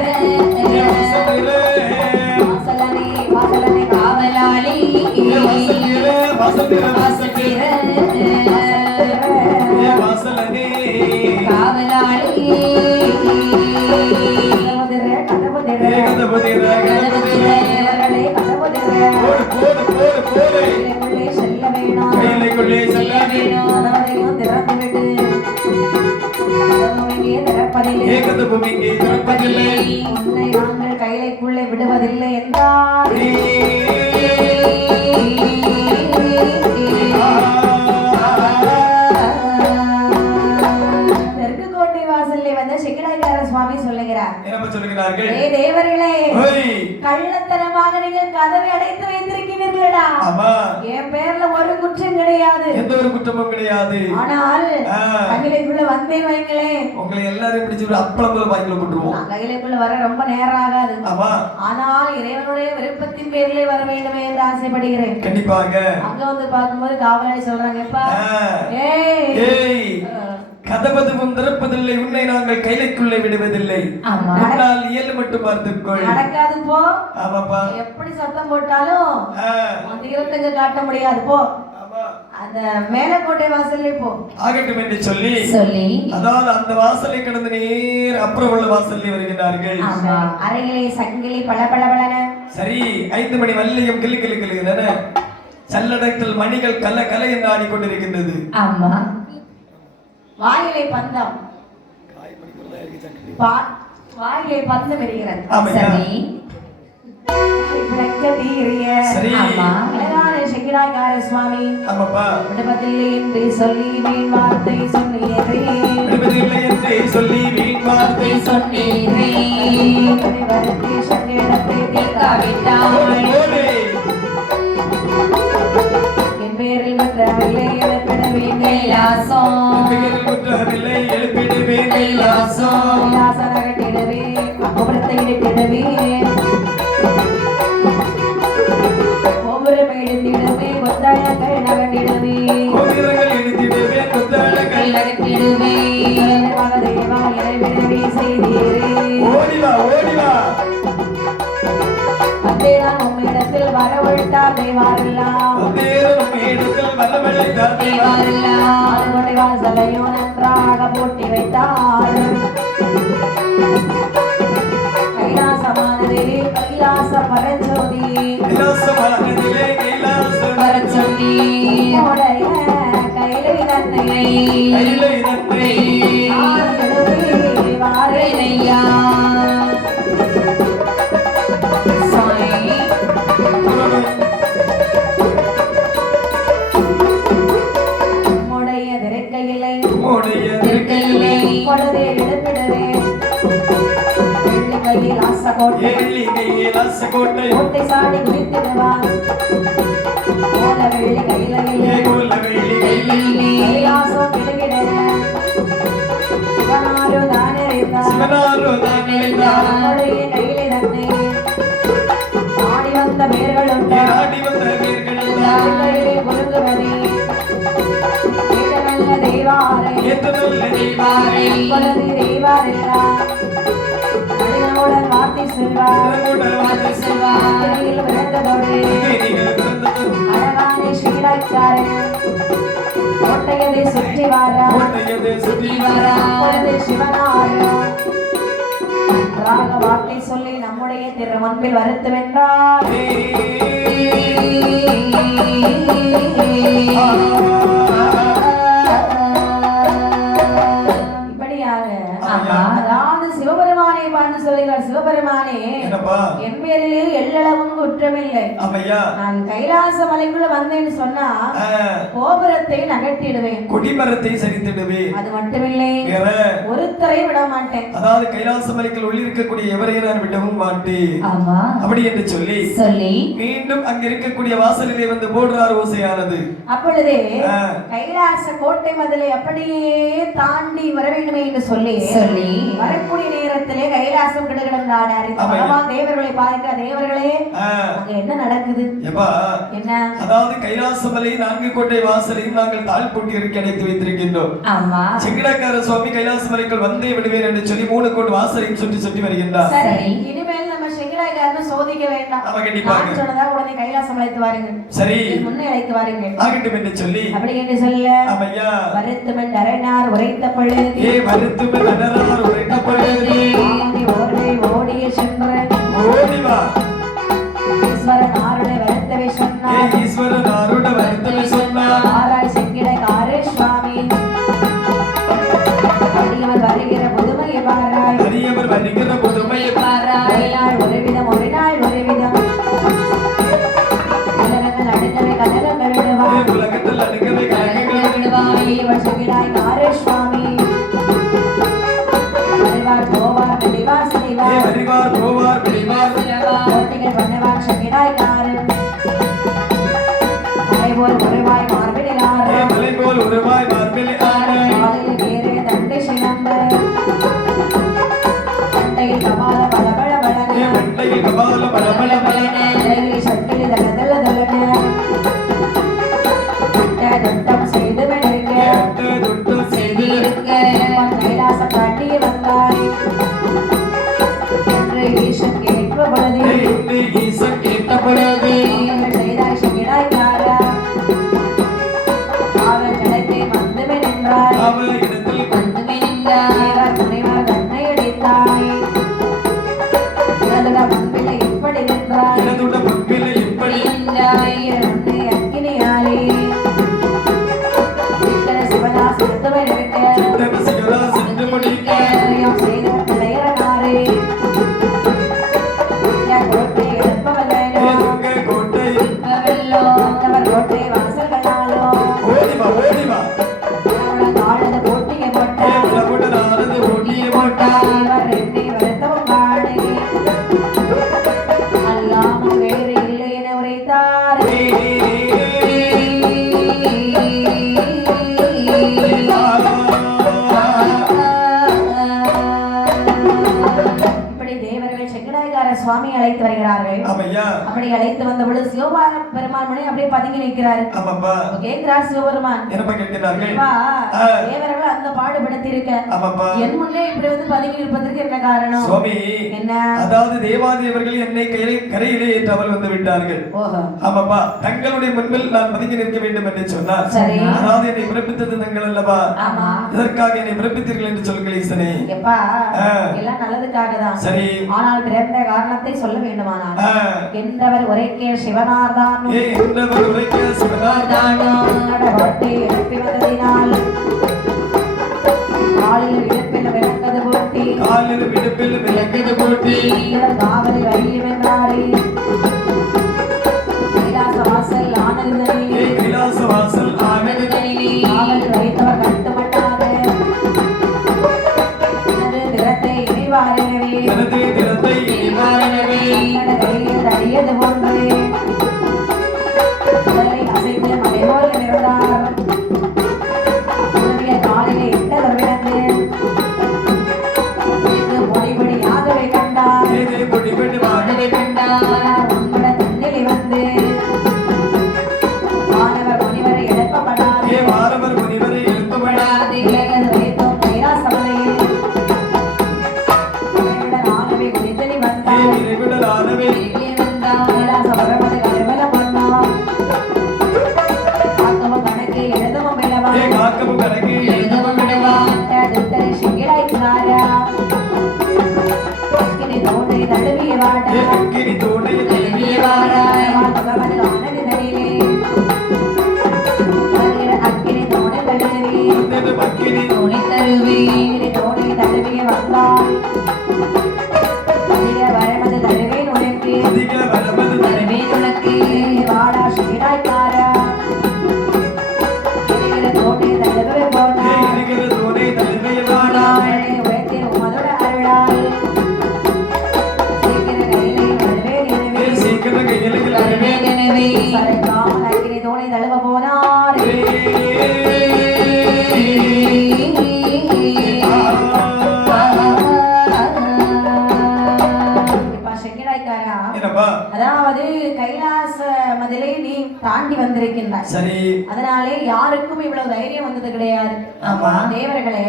காவலாளி காவலாளி நாங்கள் கையிலைக்குள்ளே விடுவதில்லை என்றார். தெற்கு கோட்டை வாசல்ல வந்து செக்கிடாய்க்கார சுவாமி சொல்லுகிறார், ஏ தேவர்களே, கள்ளத்தனமாக நீங்கள் கதவை அடைத்து வைத்திருக்கிறீர்களா? என் பேர்ல ஒரு குற்றம் கிடையாது, எந்த ஒரு குற்றமும் கிடையாது. ஆனால் கையிலைக்குள்ள வந்தே வைங்களே, உங்களை எல்லாரும் பிடிச்சு அப்பளம் போல வாய்க்குள்ள போட்டுருவோம். கையிலைக்குள்ள வர ரொம்ப நேரம் ஆகாது. ஆனால் இறைவனுடைய விருப்பத்தின் பேரிலே வர வேண்டுமே என்று ஆசைப்படுகிறேன். கண்டிப்பாக அங்க வந்து பார்க்கும்போது காவலாளி சொல்றாங்க, எப்பா ஏய் கதவதுவும் திறப்பதில்லை, உன்னை நாங்கள் கைலைக்குள்ளே விடுவதில்லை. ஆனால் இயல் மட்டும் பார்த்துக்கொள். நடக்காது போ. ஆமாப்பா, எப்படி சத்தம் போட்டாலும் அந்த இருட்டுக்கு காட்ட முடியாது போ. அந்த மேலக்கோட்டை வாசல்ல போ. ஆகட்டும் என்று சொல்லி அதாவது அந்த வாசலை கடந்து நேர் அப்புறம் உள்ள வாசல்ல வருகிறார்கள். அறையிலே சங்கிலி பளபளபளன. சரி, 5 மணி வல்லியம் கிளு கிளு கிளுகின்றன. சல்லடத்தில் மணிகள் கல கல என்று ஆடிக்கொண்டிருக்கின்றது. ஆமா, வாயிலை பந்தம் வாயிலை பந்தம் இருக்கிறது. அழகான செக்கிடாய்க்கார சுவாமி விடுவதில்லை என்று சொல்லி வீண் வார்த்தை சொன்னீரே, வருத்தி சங்கிடத்தை தீர்க்காவிட்டாய். என் பேரில் மற்றவில்லை எழுப்பிடுவே கைலாசம் நகட்டிடவே அப்புறத்தை இடித்திடவே ஒவ்வொரு மேடித்திடவே கொத்தழங்கள் நகட்டிடவே நகட்டிடுவே தேவா இறைவிடவே செய்தீரே. அத்தேதான் உம்மிடத்தில் வரவழைத்தார் தேவாரெல்லாம் வாசலையும் நன்றாக பூட்டி வைத்தார். கைலாசமானதிலே கைலாச பரஞ்சோதி கைலை தன்னை வாரையா கோட்டை சாடி குதித்திடுவார். வெள்ளி கையிலே கைலாசம் கிடுகிடன சிவனாரோ தானே கையிலே தன்னை ஆடி வந்த பேர்களும் ஒழுங்குவதே நல்ல தெய்வாரை தெய்வாரெல்லாம் வார்த்தை செல்வார் அழகான ஸ்ரீடாய்க்காரன் கோட்டையதை சுற்றி வாரா சிவனாரோ வார்த்தை சொல்லி நம்முடைய திருமன்பில் வருத்தம் என்றார். அதாவது சிவபெருமானை பார்த்து சொல்கிறார், சிவபெருமானே என் பேரிலே எல்லளவும் குற்றமில்லை. நான் கைலாச மலைக்குள்ள வந்தேன்னு சொன்னா கோபுரத்தை நகட்டிடுவேன், கொடிமரத்தை சரித்திடுவேன். அது மட்டுமில்லை, ஒருத்தரை விட மாட்டேன். அதாவது கைலாச மலைக்குள் உள்ளிருக்கக்கூடிய எவரையும் நான் விடவும் மாட்டேன். அப்படி என்று சொல்லி மீண்டும் அங்க இருக்கக்கூடிய வாசலிலே வந்து போடுறார் ஓசையானது. அப்பொழுதே கைலாச கோட்டை மதிலை அப்படியே தாண்டி வர வேண்டுமே என்று சொல்லி வரக்கூடிய நேரத்திலே கைலாசம் கிடக்கிடந்தாடார். பகவான் தேவர்களை பார்க்க, தேவர்களே அங்க என்ன நடக்குது? எப்பா என்ன? அதாவது கைலாசமலை 4 கோட்டை வாசலையும் நாங்கள் தாழ் போட்டி இருக்க அடைத்து வைத்திருக்கின்றோம். ஆமா. செங்கடாக்கார சுவாமி கைலாசமலைக்குள் வந்தே விடுவேன் என்று சொல்லி 3 கோட்டை வாசலையும் சுற்றி சுற்றி வருகின்றார். சரி, இனிமேல் நம்ம செங்கடாய்க்காரனை சோதிக்க வேண்டாம். ஆமா, கண்டிப்பாக. நான் சொன்னதா உடனே கைலாசம் அழைத்து வாருங்க. சரி, முன்னே அழைத்து வாருங்க. ஆகட்டும் என்று சொல்லி அப்படி என்று சொல்ல ஆமையா வருத்துமன் நரனார் உரைத்த பொழுது வருத்தும் நரனார் உரைத்த பொழுது ஓடிய சென்ற ஓடி வா ஈஸ்வரன் ஆருடைய வருத்தவை சொன்னார். ஈஸ்வரன் ஆருடைய வருத்தவை சொன்னார். ஆராய் செங்கிடக்காரே சுவாமி அடியவர் வருகிற புதுமையை பாராய். அடியவர் வருகிற புதுமையை பாராய். ஒரு நாள் ஒரு விதம் உலகத்தில் அடுத்தவை கலகங்கள் விடுவாய். உலகத்தில் அடுக்கவை கலகங்கள் விடுவாய். இவர் செங்கிடக்காரே சுவாமி வருவார் போவார் வெளிவார் செய்வார். வருவார் போவார் வெளிவார் போட்டிகள் பண்ணவார் செங்கிடக்காரன் மலைபோல் ஒருவாய் மார்பிலார். மலைபோல் ஒருவாய் மார்பிலே காலில் வேறு தண்டை சிலம்ப தண்டையில் கபால பலபல பலன மண்டையில் கபால பலபல பலன சட்டில் தளதள தளன தொட்டம் செய்து விடுங்க தொட்டம் செய்து கைலாசம் காட்டி வந்தாய் என்று ஈசன் கேட்ப பொழுது ஈசன் கேட்ட பொழுது செய்தாய் செங்கிடாய்க்காரா அவன் நிலத்தை வந்துமே நின்றாய். அவள் இடத்தில் வந்துமே நின்றார். துணைவார் தன்னை அடித்தாய். இறந்துட முன்பில் இப்படி நின்றாய். எனதுட முன்பில் இப்படி நின்றாய். உன்னை அக்கினியாலே சித்தன சிவனா சித்துவை நிற்க சித்தன சிவனா சென்று முடிக்க செய்த பிள்ளையரனாரே கோட்டை எழுப்பவல்லோ கோட்டை வெல்லோ அவர் கோட்டை வாசல்களாலோ ஓடி வா ஓடி வா காலது போட்டியை போட்டார். போட்ட நாரது ஓடிய போட்டார். இவர் என்னை வருத்தவும் காணே அல்லாமல் வேறு இல்லை என உரைத்தார். இப்படி தேவர்கள் செங்கடாய்க்கார சுவாமி அழைத்து வருகிறார்கள். ஆமையா அப்படி அழைத்து வந்த பொழுது சிவபார பெருமான் முன்னே அப்படியே பதுங்கி நிற்கிறார். ஆமாப்பா கேட்கிறார் சிவபெருமான், என்னப்பா கேட்கிறார்கள்? "அப்பா, தேவர்கள் அந்த பாடுபடுத்திருக்க ஆமாப்பா என் முன்னே இப்படி வந்து பதுங்கி இருப்பதற்கு என்ன காரணம்?" சுவாமி என்ன? அதாவது தேவாதேவர்கள் என்னை கரையிலே ஏற்று அவர் வந்து விட்டார்கள். ஓஹோ, ஆமாப்பா தங்களுடைய முன்பில் நான் பதுங்கி நிற்க வேண்டும் என்று சொன்னார். சரி. அதாவது என்னை பிறப்பித்தது தங்கள் அல்லவா, ஆமா. இதற்காக என்னை பிறப்பித்தீர்கள் என்று சொல்லுங்கள் ஈசனே. எப்பா எல்லாம் நல்லதுக்காக தான். சரி. ஆனால் பிறந்த காரணத்தை சொல்ல வேண்டுமானால் என்றவர் உரைக்கே சிவனார்தான் என்றவர் உரைக்க சிவனார்தானோ கோட்டை எழுப்பி வந்ததினால் காலில் இடுப்பில் விளக்கது போட்டி காலில் விடுப்பில் விளக்கது போட்டி காவலில் வையும் என்றாரே கைலாச வாசல் ஆனது கைலாச வாசல் ஆனது காவலில் வைத்தவர் கட்டுமட்டாக எனது திறத்தை இணைவாரனவே எனது திறத்தை இனிவாரனவே கையில் அடியது போன்று உடலை அசைத்து மலைபோல் நிமிர்ந்தார். உடலிய காலிலே இட்டவர் விளந்து பொடிபடியாகவே கண்டார். பொடிபடியாகவே கண்டார். உண்பட தன்னிலை வந்து மாணவர் முனிவரை எழுப்பப்படாது. மாணவர் முனிவரை எழுப்பப்படாது. இளைஞர் வைத்தோம் கைலாசமலையில் ஆகவே குதித்தனி வந்தார். விரைவிடலானவே கைலாச பரமது கருவலம் வந்தார். காக்கவும் கணக்கை எழுதவும் விழவா காக்கவும் கணக்கை எழுதவும் விடவா துத்தரை சிங்கிடாய்க்கிறாரா அக்கினி தோன்றை தழுவிய வாடா அக்கினி தோன்றை தழுவிய வாடா பகவது ஆனது தனிலே அக்கினி தோணை தழுவி அக்கினி தோணி தருவி அக்கினி தோணை தழுவிய வந்தார். அதிக வரமது தழுவேன் உனக்கு அதிக வரமது தருவே உனக்கு வாடா சிங்கிடாய்க்காரா தோணை தழுவே போனா இருக்கிற தோணை தழுவிய வாடா உயர்த்திய உமதோட அருளால் சீக்கிர கையிலே வருவேன் எனவே தருவே எனவே சரைக்காமல் அக்கினி தோணை தழுவ போனார். இப்ப செங்கிடாய்க்காரா என்னப்பா அதாவது இருந்தார். சரி. அதனாலே யாருக்கும் இவ்வளவு தைரியம் வந்தது கிடையாது. ஆமா. தேவர்களே,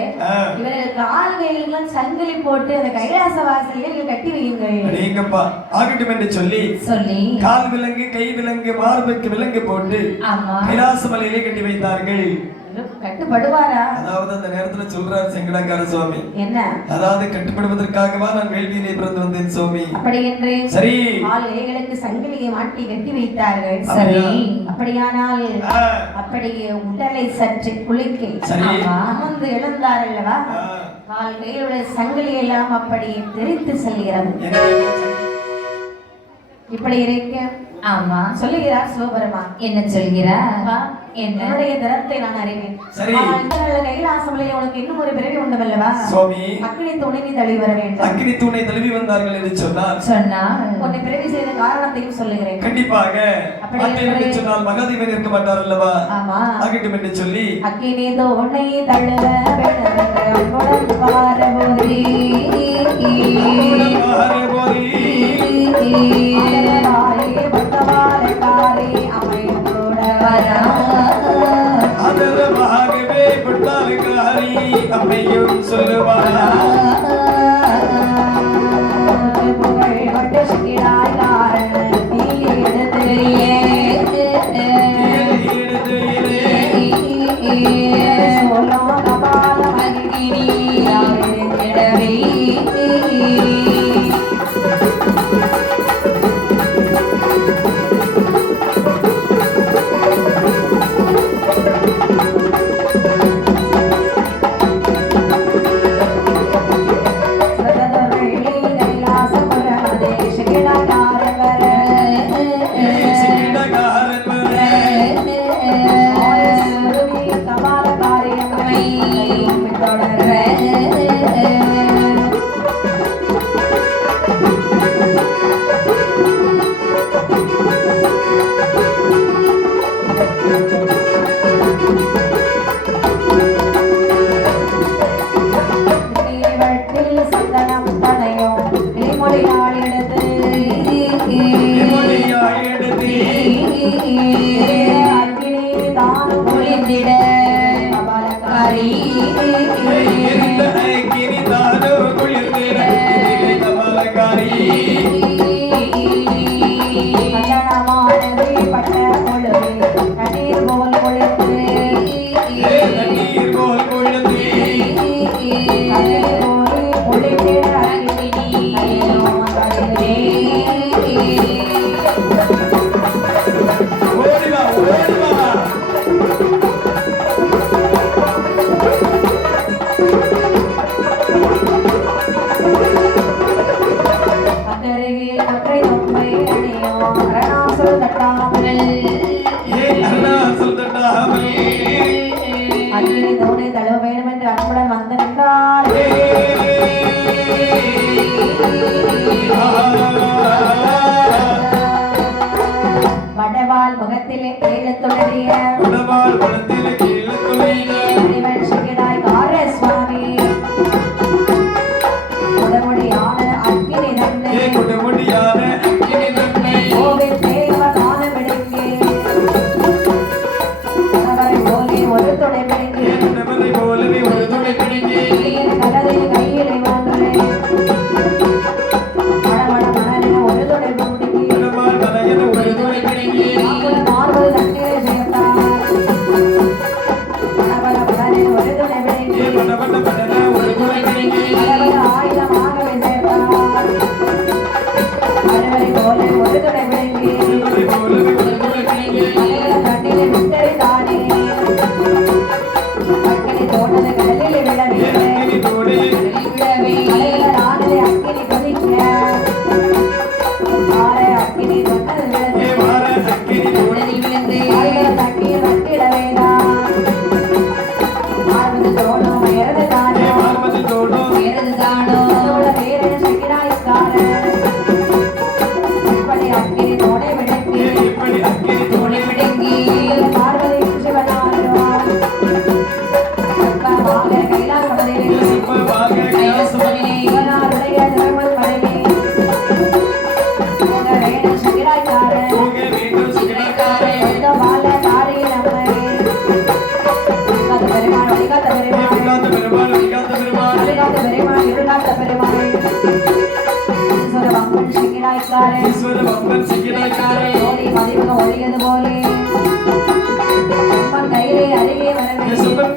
இவர்கள் கால் கைகளுக்கெல்லாம் சங்கிலி போட்டு அந்த கைலாச வாசலில் கட்டி வையுங்கள். நீங்கப்பா ஆகட்டும் என்று சொல்லி கால் விலங்கு கை விலங்கு மார்புக்கு விலங்கு போட்டு கைலாச மலையிலே கட்டி வைத்தார்கள். கட்டுப்படுவாரா? அதாவது அந்த நேரத்துல சொல்றாரு செங்கடக்கார சுவாமி, என்ன? அதாவது கட்டுப்படுவதற்காகவா நான் வேள்வியிலே பிறந்து வந்தேன் சுவாமி. அப்படி என்று சரி கால் கைகளுக்கு சங்கிலியை மாட்டி கட்டி வைத்தார்கள். சரி. அப்படியானால் அப்படியே உடலை சற்று குளிக்க அமர்ந்து எழுந்தார் அல்லவா? கால் கையுடைய சங்கிலி எல்லாம் அப்படியே தெரித்து செல்கிறது. இப்படி இருக்க ஆமா சொல்லுகிறார் சிவபெருமான். என்ன சொல்கிறார்? என்னுடைய தரத்தை நான் அறிவேன். கைலாசமலையில் உனக்கு இன்னும் ஒரு பிறவி உண்டல்லவா சுவாமி? அக்னி தூணை நீ தழுவி வர வேண்டும். அக்னி தூணை தழுவி வந்தார்கள் என்று சொன்னார். உன்னை பிறவி செய்த காரணத்தையும் சொல்லுகிறேன். கண்டிப்பாக. அப்படி சொன்னால் மகாதேவன் இருக்க மாட்டார் அல்லவா? ஆமா. ஆகட்டும் என்று சொல்லி அக்னி தூணை தழுவ வேண்டும் அன்புடன் பார்வதி ஆதரவாகவே கொண்டாளுக்காரி அம்மையும் சொல்லுவாரா? புகழ் கொண்டு சிக்கிடாய் காரண நீ எடுத்து சோலோ கபால மகினி இடவே வடவால் முகத்திலே கேளத்துடைய சிகிடாய் கார சுவாமி உடமுடியான அக்கினி தன்னை கோவில் தேவ தானமிடுங்கே அவரை போலே ஒரு துணை பிடிங்கே கலரை கையிலை ஒன்று மணமண மணன ஒரு துணை பிடிங்கி மார்பு தண்ணீரை சேர்த்தார் மணமண மணன ஒரு துணை பிடிங்கி ஆயுதமாகவே சேர்த்தார் அறுவரை போல ஒரு துணை பிடிங்கி தண்ணீரை விட்டறி தானே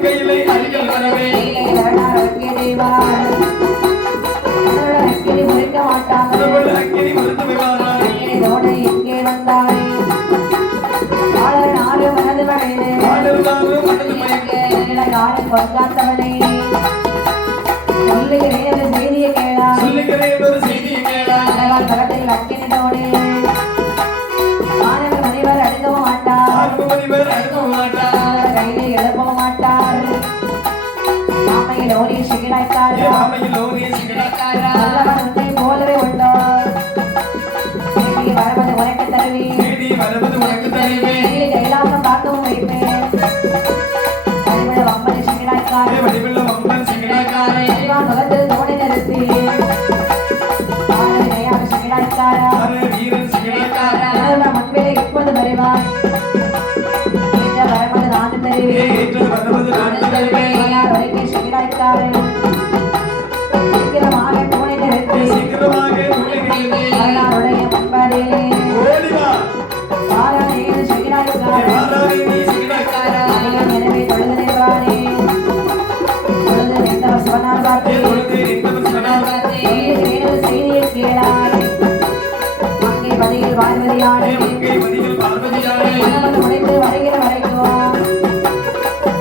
கையிலே அருகில் வரவே முறைக்க மாட்டாங்க அக்கினி மறுத்து விவாராய் எங்கே வந்தாரே நாடு மனது வளைந்து ஆடல்தாரும் மனது மயங்க யாரும் கொண்டாத்தவனே சொல்லுகிறேன் செய்தியை கேளா சொல்லுகிறேன் ஒரு செய்தியை கேளா பகத்தில் அக்கினோடு மாணவர் மனிதர் அடுக்கவும் மாட்டார் ஆர்வமணிவர் அடுக்க மாட்டார் கையில் எழுப்பவும் மாட்டார் மாமையில் ஓடி சிகிடாய்த்தார் மாமையில் ஓரிய சிகடாக்காரா உன்னை போலவே உண்டோ வரவது உனக்கு தருவி தேடி வருவது உனக்கு தருவேன் கைலாசம் பார்க்கவும் வைப்பேன் வடிவுள்ள வம்பனை சிகிடாய்த்தார் வடிவுள்ள வம்பன் சிகடாக்காரே முகத்தில் தோணை நிறுத்தி சிகிடாய்த்தாரா வீரன் சிகடாக்காரா முன்பிலே இப்போது வருவார் வரமது நான் தருவேன் ஏற்று வருவது நான் தருவேன் வரைக்கும் சிகிடாய்த்தாரு சீக்கிரமாக தோணை நிறுத்தி சீக்கிரமாக நுழைகிறேன் அவருடைய முன்பதிலே ஓடி வா பாராயண சிகிடாய்த்தாரு வாரானே நீ சிகடாக்காரா எனவே தொழுது நின்றானே தொழுது நின்றவர் சிவனார் பார்த்தே பொழுது நின்றவர் சொன்னார் செய்தியை கேளார் அங்கே பதியில் வாழ்வதியானே உங்கை மதியில் பார்வதியாரே மனமது உடைத்து வருகிற வரைக்கும்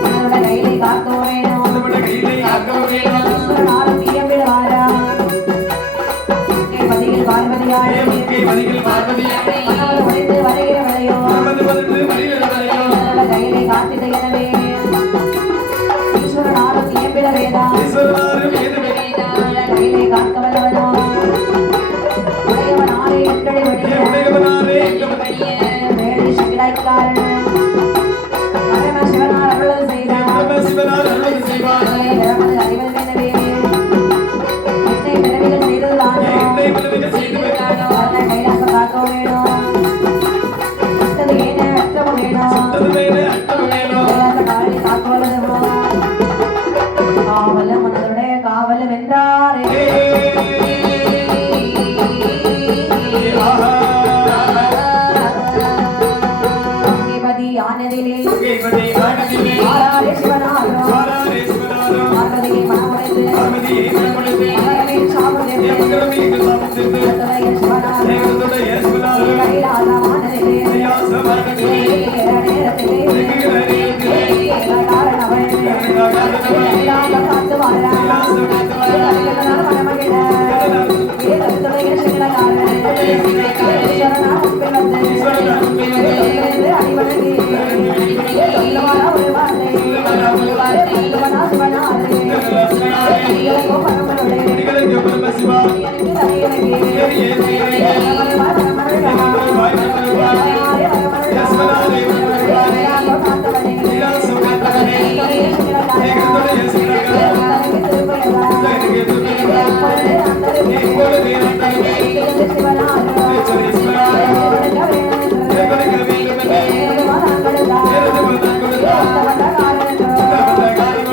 என்னோட கையிலே காக்க வேணும் நம்முடைய கையிலே ஆக்க வேணும் நாளும் இயம்பிடுவாரா அங்கே பதியில் வாழ்வதியானே உங்கை மதியில் பார்வதியாரே மனமது உடைத்து வருகிற வரையும் நமது வந்து வழியில் வரையும் என்னோட கையிலே காத்திட எனவே ஈஸ்வர நாளும் இயம்பிட வேதா ஈஸ்வரனாரும் ஏதுமே கையிலே காக்க வல்லவனோ உடையவனாலே எங்களை வழியே உடையவனாரே எங்களுடைய மேலே சிகிடாய்க்காரன் பரம சிவனார் அருளது செய்தார் பரம சிவனார் அருள் செய்வார் நிறமது அறிவது எனவே என்னை பிறவிகள் செய்ததுதானோ என்னை விடுதலை செய்து விட்டானோ நல்ல கைலாசம் காக்க வேணும் மற்றது ஏன அற்றமும் வேணும் அது மேலே அர்த்தம் வேணும் கைலாச காவலை காக்குவதுமோ காவல மனதுடைய காவலம் என்றாரே பதி ஆனதிலே உங்கை ஆனதிலே ஆராரே சிவனாரோ வாரானே சிவனாரும் பார்வதியை மனமுடைத்து பார்வதியை மனமுடைத்து மகரமே சாபம் எமகரமே சாபத்திற்கு சிவனாரோ தேவனுடைய சிவனாரும் கைலாசமானதிலே கைலாசமானதிலே நேரத்திலே இருக்கிற நேரத்திலே காரணவன் கைலாசம் காத்து வாரா கைலாசம் காத்து வாரா. மனமகிழ வேதத்துடைய சிகடகாரன் ஈஸ்வரனா உப்பில் வந்து அடிவணங்கி சொல்லவாரா ஒரு வார்த்தை சொல்லவனா சிவனாரே இயலங்கோ பரமனுடைய அடிகளுக்கு பரம சிவா எனக்கு தனியனகே ஏறியே தீரே கைலாசம் காத்தவனே தேவனுடைய சிவனாரும் இப்பொழுது இறந்தவனே சரி சிவனாரும் தேவனுக்கு வேண்டுமென்றே எனது மனம் கொடுத்தார் அந்த காரணம் காரணம்